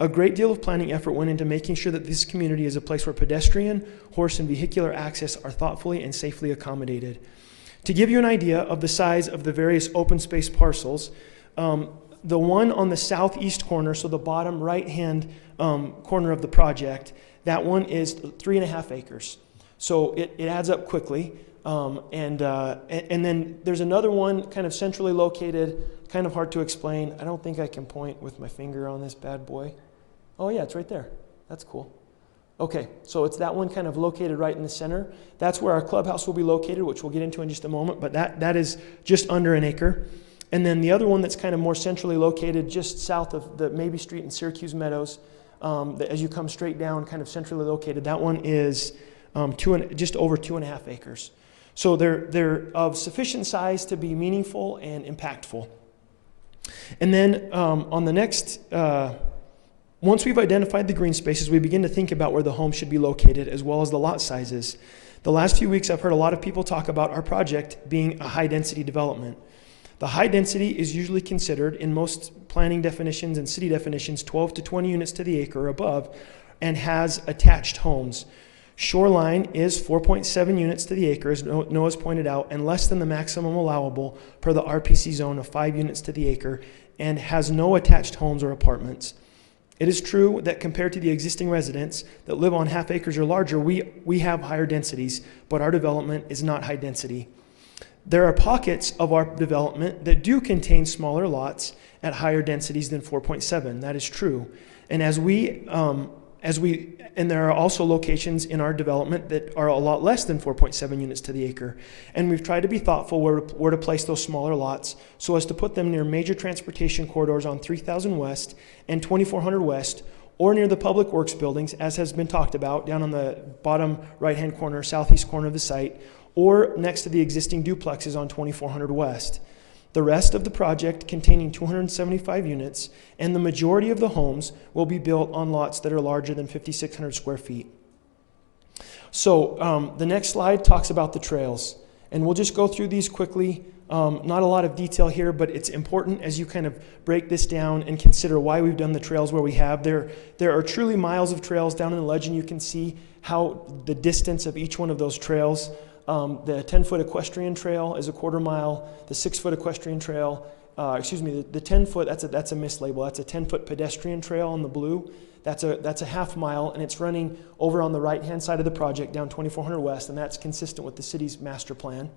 A great deal of planning effort went into making sure that this community is a place where pedestrian, horse, and vehicular access are thoughtfully and safely accommodated. To give you an idea of the size of the various open space parcels, the one on the southeast corner, so the bottom right-hand corner of the project, that one is 3.5 acres. So it adds up quickly. And then there's another one kind of centrally located, kind of hard to explain. I don't think I can point with my finger on this bad boy. Oh yeah, it's right there. That's cool. Okay, so it's that one kind of located right in the center. That's where our clubhouse will be located, which we'll get into in just a moment, but that is just under an acre. And then the other one that's kind of more centrally located just south of the Mabee Street in Syracuse Meadows, as you come straight down, kind of centrally located, that one is just over 2.5 acres. So they're of sufficient size to be meaningful and impactful. And then on the next, once we've identified the green spaces, we begin to think about where the home should be located as well as the lot sizes. The last few weeks I've heard a lot of people talk about our project being a high density development. The high density is usually considered in most planning definitions and city definitions 12 to 20 units to the acre or above and has attached homes. Shoreline is 4.7 units to the acre, as Noah's pointed out, and less than the maximum allowable per the RPC zone of 5 units to the acre and has no attached homes or apartments. It is true that compared to the existing residents that live on half acres or larger, we have higher densities, but our development is not high density. There are pockets of our development that do contain smaller lots at higher densities than 4.7. That is true. And and there are also locations in our development that are a lot less than 4.7 units to the acre. And we've tried to be thoughtful where to place those smaller lots so as to put them near major transportation corridors on 3000 West and 2400 West, or near the public works buildings, as has been talked about, down on the bottom right-hand corner, southeast corner of the site, or next to the existing duplexes on 2400 West. The rest of the project, containing 275 units, and the majority of the homes will be built on lots that are larger than 5,600 square feet. So the next slide talks about the trails, and we'll just go through these quickly. Not a lot of detail here, but it's important as you kind of break this down and consider why we've done the trails where we have. There are truly miles of trails. Down in the legend you can see how the distance of each one of those trails. The 10-foot equestrian trail is a quarter mile. The 6-foot equestrian trail, the 10-foot, that's a mislabel. That's a 10-foot pedestrian trail in the blue. That's a half mile, and it's running over on the right-hand side of the project down 2400 West, and that's consistent with the city's master plan.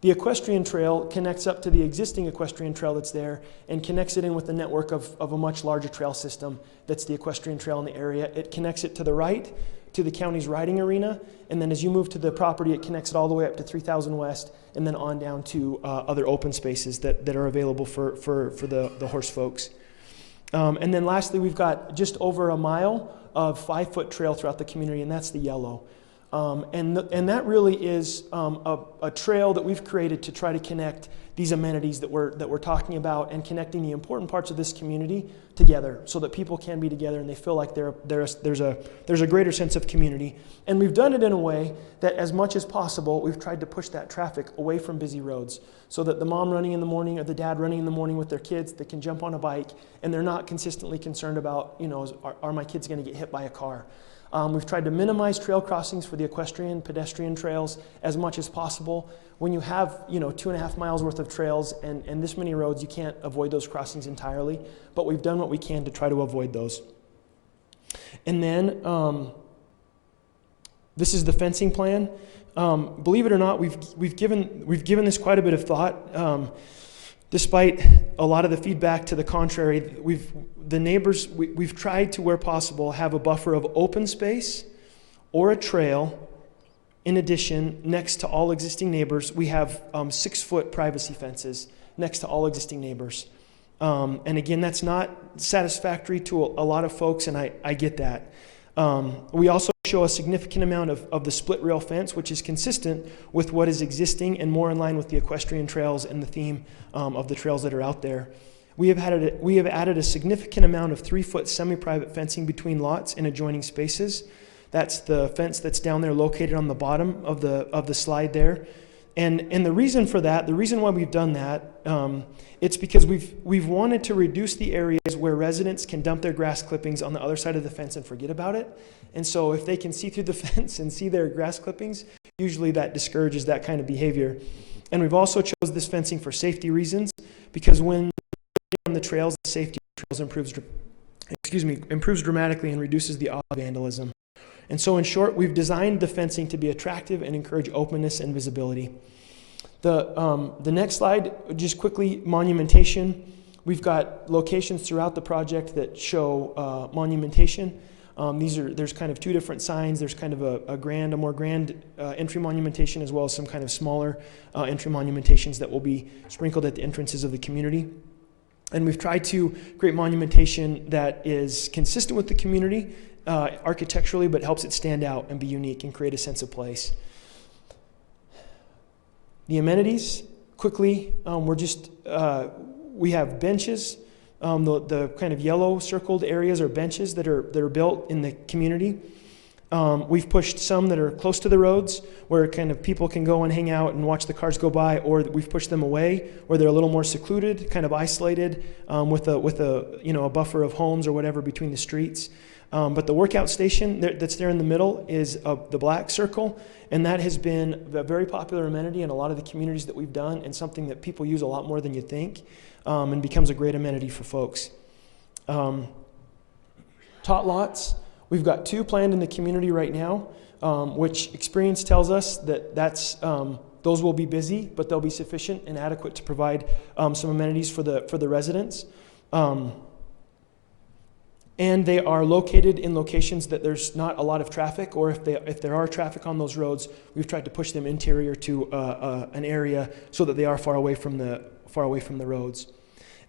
The equestrian trail connects up to the existing equestrian trail that's there and connects it in with the network of a much larger trail system that's the equestrian trail in the area. It connects it to the right to the county's riding arena, and then as you move to the property, it connects it all the way up to 3000 West and then on down to other open spaces that are available for the horse folks. And then lastly, we've got just over a mile of 5-foot trail throughout the community, and that's the yellow. And that really is a trail that we've created to try to connect these amenities that we're talking about and connecting the important parts of this community together so that people can be together and they feel like there's a greater sense of community. And we've done it in a way that as much as possible, we've tried to push that traffic away from busy roads so that the mom running in the morning or the dad running in the morning with their kids, they can jump on a bike and they're not consistently concerned about, are my kids going to get hit by a car? We've tried to minimize trail crossings for the equestrian, pedestrian trails as much as possible. When you have, 2.5 miles worth of trails and this many roads, you can't avoid those crossings entirely, but we've done what we can to try to avoid those. And then this is the fencing plan. Believe it or not, we've given this quite a bit of thought. Despite a lot of the feedback to the contrary, we've tried to, where possible, have a buffer of open space or a trail. In addition, next to all existing neighbors, we have 6-foot privacy fences next to all existing neighbors. And again, that's not satisfactory to a lot of folks, and I get that. We also show a significant amount of the split rail fence, which is consistent with what is existing and more in line with the equestrian trails and the theme of the trails that are out there. We have added a significant amount of 3-foot semi-private fencing between lots and adjoining spaces. That's the fence that's down there located on the bottom of the slide there. And the reason for that, the reason why we've done that, it's because we've wanted to reduce the areas where residents can dump their grass clippings on the other side of the fence and forget about it. And so if they can see through the fence and see their grass clippings, usually that discourages that kind of behavior. And we've also chose this fencing for safety reasons, because when on the trails, the safety trails improves dramatically and reduces the odds of vandalism. And so in short, we've designed the fencing to be attractive and encourage openness and visibility. The next slide, just quickly, monumentation. We've got locations throughout the project that show monumentation. There's kind of two different signs. There's kind of a more grand entry monumentation, as well as some kind of smaller entry monumentations that will be sprinkled at the entrances of the community. And we've tried to create monumentation that is consistent with the community architecturally, but helps it stand out and be unique and create a sense of place. The amenities, quickly, we have benches. The kind of yellow circled areas are benches that are built in the community. We've pushed some that are close to the roads, where kind of people can go and hang out and watch the cars go by, or we've pushed them away where they're a little more secluded, kind of isolated, with a buffer of homes or whatever between the streets. But the workout station that's there in the middle is the black circle, and that has been a very popular amenity in a lot of the communities that we've done, and something that people use a lot more than you think, and becomes a great amenity for folks. Tot lots, we've got 2 planned in the community right now, which experience tells us that Those will be busy, but they'll be sufficient and adequate to provide some amenities for the residents. And they are located in locations that there's not a lot of traffic, or if there are traffic on those roads, we've tried to push them interior to an area so that they are far away from the roads.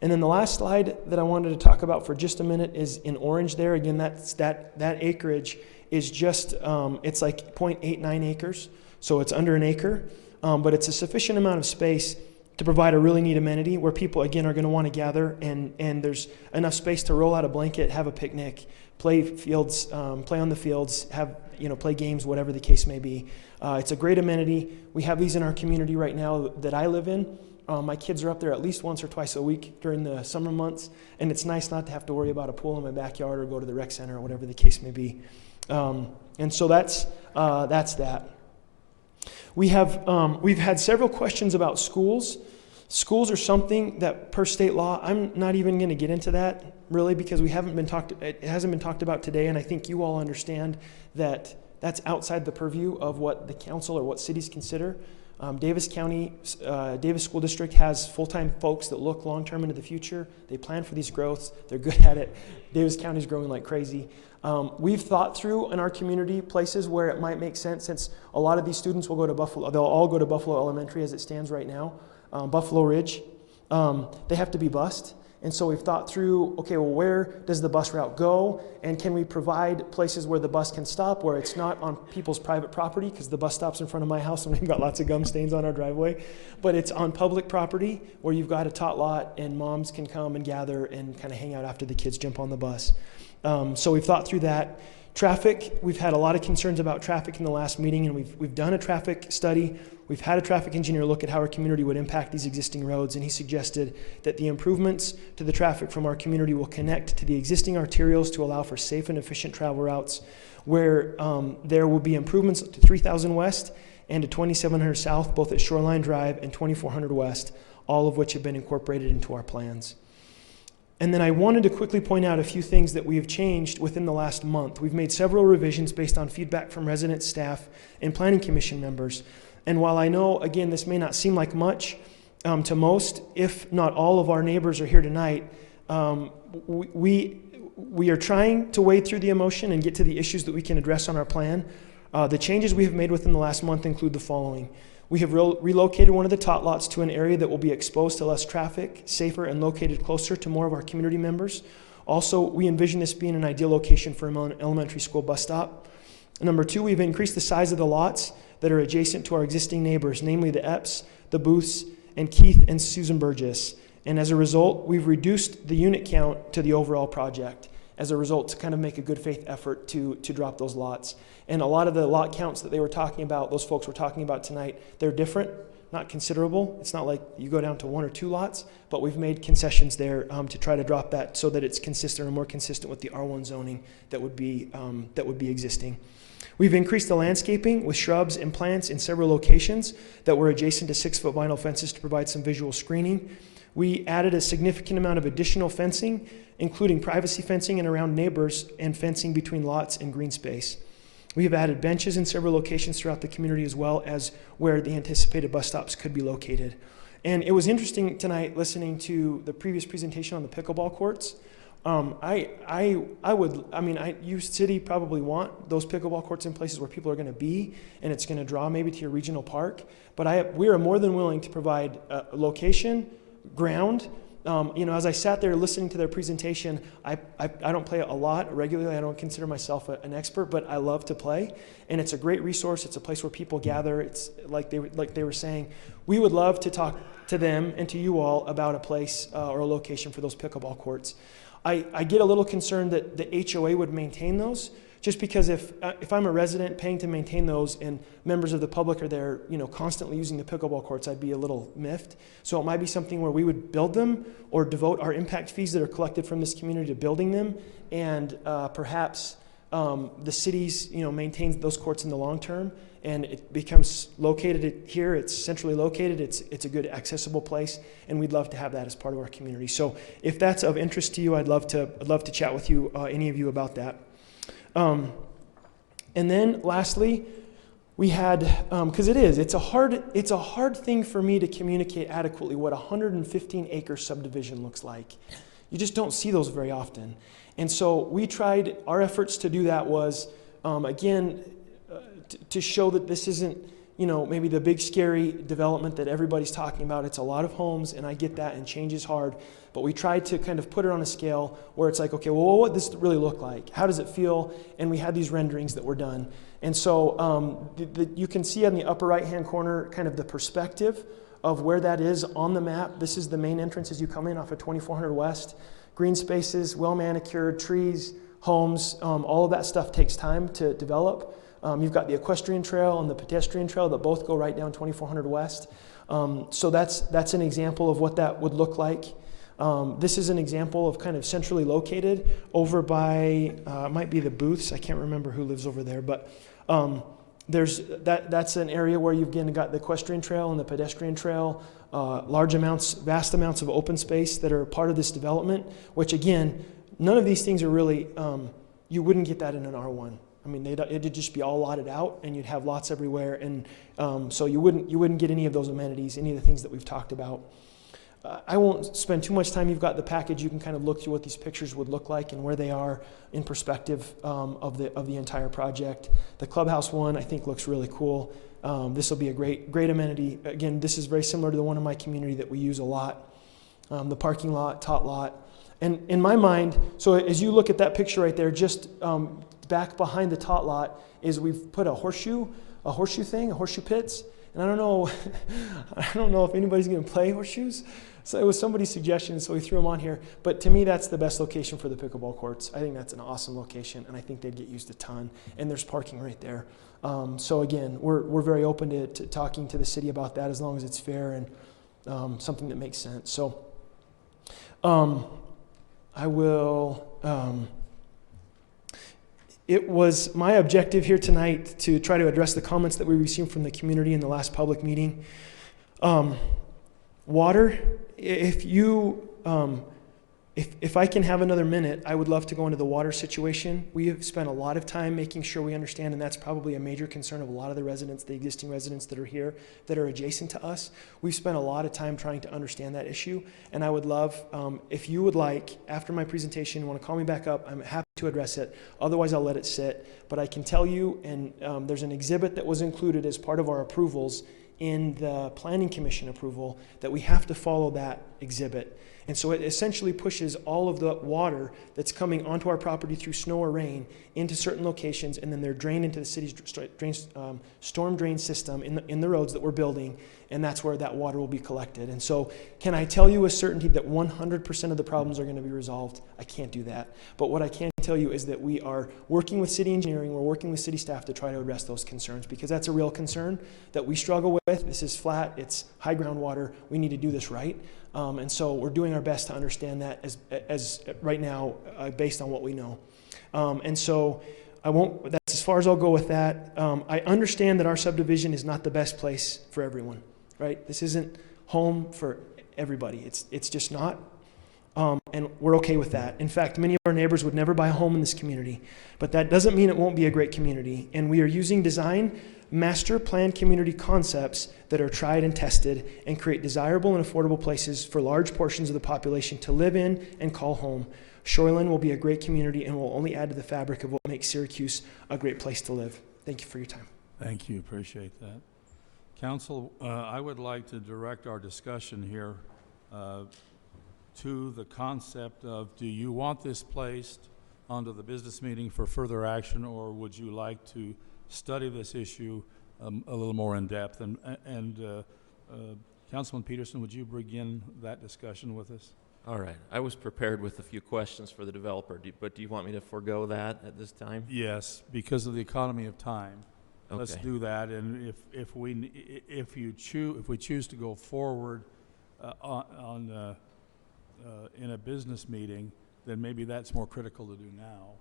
And then the last slide that I wanted to talk about for just a minute is in orange there. Again, that acreage is just, it's like 0.89 acres, so it's under an acre, but it's a sufficient amount of space to provide a really neat amenity where people, again, are going to want to gather, and there's enough space to roll out a blanket, have a picnic, play on the fields, play games, whatever the case may be. It's a great amenity. We have these in our community right now that I live in. My kids are up there at least once or twice a week during the summer months, and it's nice not to have to worry about a pool in my backyard or go to the rec center or whatever the case may be. And so that's that. We've had several questions about schools. Schools are something that, per state law, I'm not even going to get into that really, because it hasn't been talked about today, and I think you all understand that that's outside the purview of what the council or what cities consider. Davis County, Davis School District has full-time folks that look long-term into the future. They plan for these growths. They're good at it. Davis County is growing like crazy. We've thought through in our community places where it might make sense, since a lot of these students will go to Buffalo. They'll all go to Buffalo Elementary as it stands right now. Buffalo Ridge, they have to be bused. And so we've thought through, okay, well, where does the bus route go? And can we provide places where the bus can stop, where it's not on people's private property, because the bus stops in front of my house and we've got lots of gum stains on our driveway, but it's on public property where you've got a tot lot and moms can come and gather and kind of hang out after the kids jump on the bus. So we've thought through that. Traffic, we've had a lot of concerns about traffic in the last meeting, and we've done a traffic study. We've had a traffic engineer look at how our community would impact these existing roads, and he suggested that the improvements to the traffic from our community will connect to the existing arterials to allow for safe and efficient travel routes, where there will be improvements to 3000 West and to 2700 South, both at Shoreline Drive and 2400 West, all of which have been incorporated into our plans. And then I wanted to quickly point out a few things that we have changed within the last month. We've made several revisions based on feedback from residents, staff, and planning commission members. And while I know, again, this may not seem like much to most, if not all of our neighbors are here tonight, we are trying to wade through the emotion and get to the issues that we can address on our plan. The changes we have made within the last month include the following. We have relocated one of the tot lots to an area that will be exposed to less traffic, safer, and located closer to more of our community members. Also, we envision this being an ideal location for an elementary school bus stop. Number two, we've increased the size of the lots that are adjacent to our existing neighbors, namely the Epps, the Booths, and Keith and Susan Burgess. And as a result, we've reduced the unit count to the overall project, as a result, to kind of make a good faith effort to drop those lots. And a lot of the lot counts that they were talking about, those folks were talking about tonight, they're different, not considerable. It's not like you go down to 1 or 2 lots, but we've made concessions there to try to drop that so that it's consistent or more consistent with the R1 zoning that would be existing. We've increased the landscaping with shrubs and plants in several locations that were adjacent to 6-foot vinyl fences to provide some visual screening. We added a significant amount of additional fencing, including privacy fencing and around neighbors and fencing between lots and green space. We have added benches in several locations throughout the community, as well as where the anticipated bus stops could be located. And it was interesting tonight listening to the previous presentation on the pickleball courts. You city probably want those pickleball courts in places where people are going to be, and it's going to draw maybe to your regional park. But we are more than willing to provide a location, ground. As I sat there listening to their presentation, I don't play a lot regularly. I don't consider myself an expert, but I love to play, and it's a great resource. It's a place where people gather. It's like they were saying, we would love to talk to them and to you all about a place or a location for those pickleball courts. I get a little concerned that the HOA would maintain those, just because if I'm a resident paying to maintain those and members of the public are there, constantly using the pickleball courts, I'd be a little miffed. So it might be something where we would build them or devote our impact fees that are collected from this community to building them, and perhaps the cities, maintains those courts in the long term, and it becomes located here. It's centrally located. It's a good accessible place, and we'd love to have that as part of our community. So if that's of interest to you, I'd love to chat with you, any of you, about that. And then lastly, we had, because it's a hard thing for me to communicate adequately what a 115-acre subdivision looks like. You just don't see those very often. And so our efforts to do that was, again, to show that this isn't, maybe the big scary development that everybody's talking about. It's a lot of homes, and I get that, and change is hard. But we tried to kind of put it on a scale where it's like, okay, well, what does this really look like? How does it feel? And we had these renderings that were done. And so you can see on the upper right-hand corner kind of the perspective of where that is on the map. This is the main entrance as you come in off of 2400 West. Green spaces, well-manicured, trees, homes, all of that stuff takes time to develop. You've got the equestrian trail and the pedestrian trail that both go right down 2400 West. So that's an example of what that would look like. This is an example of kind of centrally located over by, it might be the Booths. I can't remember who lives over there, but that's an area where you've again got the equestrian trail and the pedestrian trail, vast amounts of open space that are part of this development, which again, none of these things are really, you wouldn't get that in an R1. I mean, it'd just be all lotted out, and you'd have lots everywhere, and so you wouldn't get any of those amenities, any of the things that we've talked about. I won't spend too much time. You've got the package. You can kind of look through what these pictures would look like and where they are in perspective of the entire project. The clubhouse one I think looks really cool. This will be a great amenity. Again, this is very similar to the one in my community that we use a lot. The parking lot, tot lot, and in my mind, so as you look at that picture right there, just back behind the tot lot is we've put a horseshoe pits, and I don't know if anybody's going to play horseshoes. So it was somebody's suggestion, so we threw them on here. But to me, that's the best location for the pickleball courts. I think that's an awesome location, and I think they'd get used a ton. And there's parking right there. So again, we're very open to talking to the city about that as long as it's fair and something that makes sense. So I will. It was my objective here tonight to try to address the comments that we received from the community in the last public meeting. Water, if I can have another minute, I would love to go into the water situation. We have spent a lot of time making sure we understand, and that's probably a major concern of a lot of the residents, the existing residents that are here, that are adjacent to us. We've spent a lot of time trying to understand that issue, and I would love, if you would like, after my presentation, you want to call me back up, I'm happy to address it. Otherwise, I'll let it sit. But I can tell you, and there's an exhibit that was included as part of our approvals in the Planning Commission approval, that we have to follow that exhibit. And so it essentially pushes all of the water that's coming onto our property through snow or rain into certain locations, and then they're drained into the city's storm drain system in the roads that we're building, and that's where that water will be collected. And so can I tell you with certainty that 100% of the problems are going to be resolved? I can't do that. But what I can tell you is that we are working with city engineering, we're working with city staff to try to address those concerns, because that's a real concern that we struggle with. This is flat, it's high groundwater, we need to do this right. And so we're doing our best to understand that as right now, based on what we know. And so that's as far as I'll go with that. I understand that our subdivision is not the best place for everyone, right? This isn't home for everybody. It's just not. And we're okay with that. In fact, many of our neighbors would never buy a home in this community, but that doesn't mean it won't be a great community. And we are using design master plan community concepts that are tried and tested and create desirable and affordable places for large portions of the population to live in and call home. Shoreland will be a great community and will only add to the fabric of what makes Syracuse a great place to live. Thank you for your time. Thank you. Appreciate that. Council, I would like to direct our discussion here to the concept of, do you want this placed onto the business meeting for further action, or would you like to study this issue a little more in depth? And Councilman Peterson, would you begin that discussion with us? All right. I was prepared with a few questions for the developer, but do you want me to forego that at this time? Yes, because of the economy of time. Okay. Let's do that. And if we choose to go forward in a business meeting, then maybe that's more critical to do now.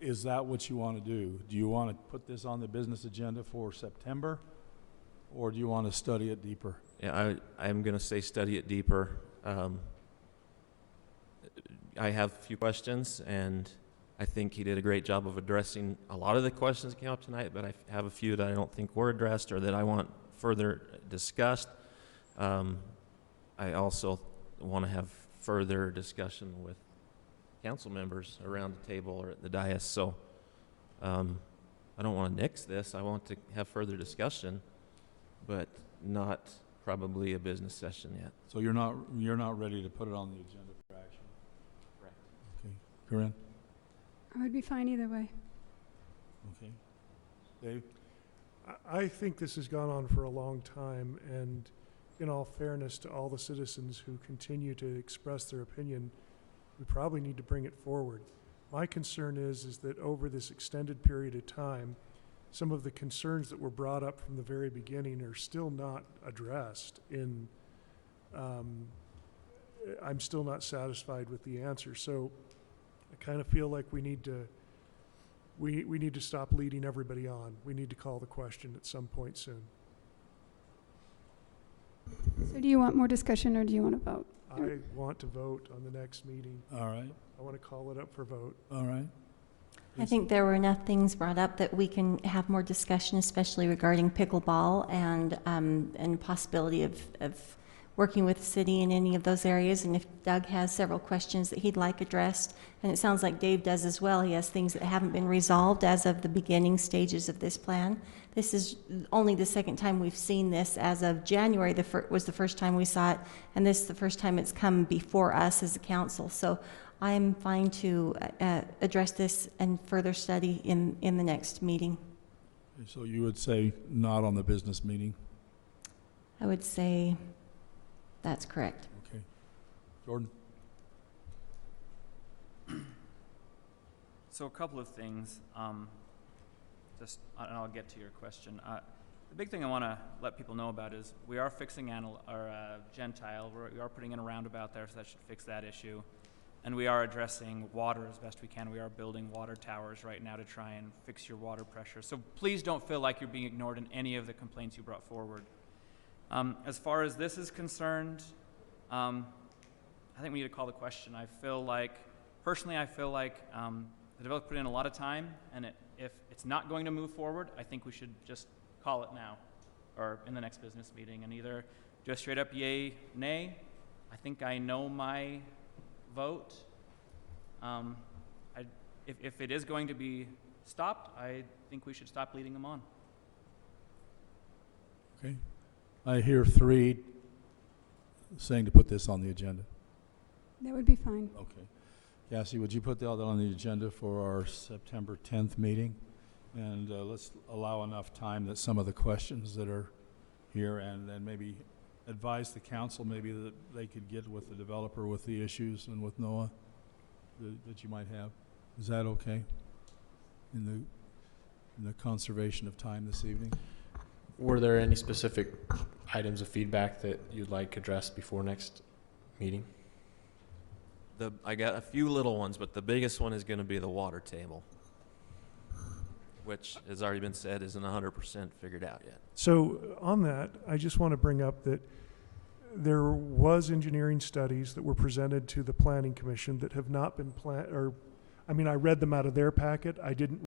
Is that what you want to do? Do you want to put this on the business agenda for September, or do you want to study it deeper? Yeah, I'm going to say study it deeper. I have a few questions, and I think he did a great job of addressing a lot of the questions that came up tonight, but I have a few that I don't think were addressed or that I want further discussed. I also want to have further discussion with council members around the table or at the dais. So I don't want to nix this. I want to have further discussion, but not probably a business session yet. So you're not ready to put it on the agenda for action? Correct. Okay. Corinne? I would be fine either way. Okay. Dave? I think this has gone on for a long time, and in all fairness to all the citizens who continue to express their opinion, we probably need to bring it forward. My concern is that over this extended period of time, some of the concerns that were brought up from the very beginning are still not addressed. I'm still not satisfied with the answer. So I kind of feel like we need to stop leading everybody on. We need to call the question at some point soon. So do you want more discussion or do you want to vote? I want to vote on the next meeting. All right. I want to call it up for vote. All right. I think there were enough things brought up that we can have more discussion, especially regarding pickleball and possibility of working with the city in any of those areas. And if Doug has several questions that he'd like addressed, and it sounds like Dave does as well, he has things that haven't been resolved as of the beginning stages of this plan. This is only the second time we've seen this. As of January, was the first time we saw it, and this is the first time it's come before us as a council. So I'm fine to address this and further study in the next meeting. So you would say not on the business meeting? I would say that's correct. Okay. Jordan? So a couple of things, and I'll get to your question. The big thing I want to let people know about is we are fixing Gentile. We are putting in a roundabout there, so that should fix that issue. And we are addressing water as best we can. We are building water towers right now to try and fix your water pressure. So please don't feel like you're being ignored in any of the complaints you brought forward. As far as this is concerned, I think we need to call the question. Personally, I feel like the developer put in a lot of time, and if it's not going to move forward, I think we should just call it now, or in the next business meeting, and either do a straight up yay, nay. I think I know my vote. If it is going to be stopped, I think we should stop leading them on. Okay. I hear 3 saying to put this on the agenda. That would be fine. Okay. Cassie, would you put that on the agenda for our September 10th meeting? And let's allow enough time that some of the questions that are here, and then maybe advise the council maybe that they could get with the developer with the issues and with Noah that you might have. Is that okay in the conservation of time this evening? Were there any specific items of feedback that you'd like addressed before next meeting? I got a few little ones, but the biggest one is going to be the water table, which has already been said isn't 100% figured out yet. So on that, I just want to bring up that there was engineering studies that were presented to the Planning Commission that have not been I read them out of their packet. I didn't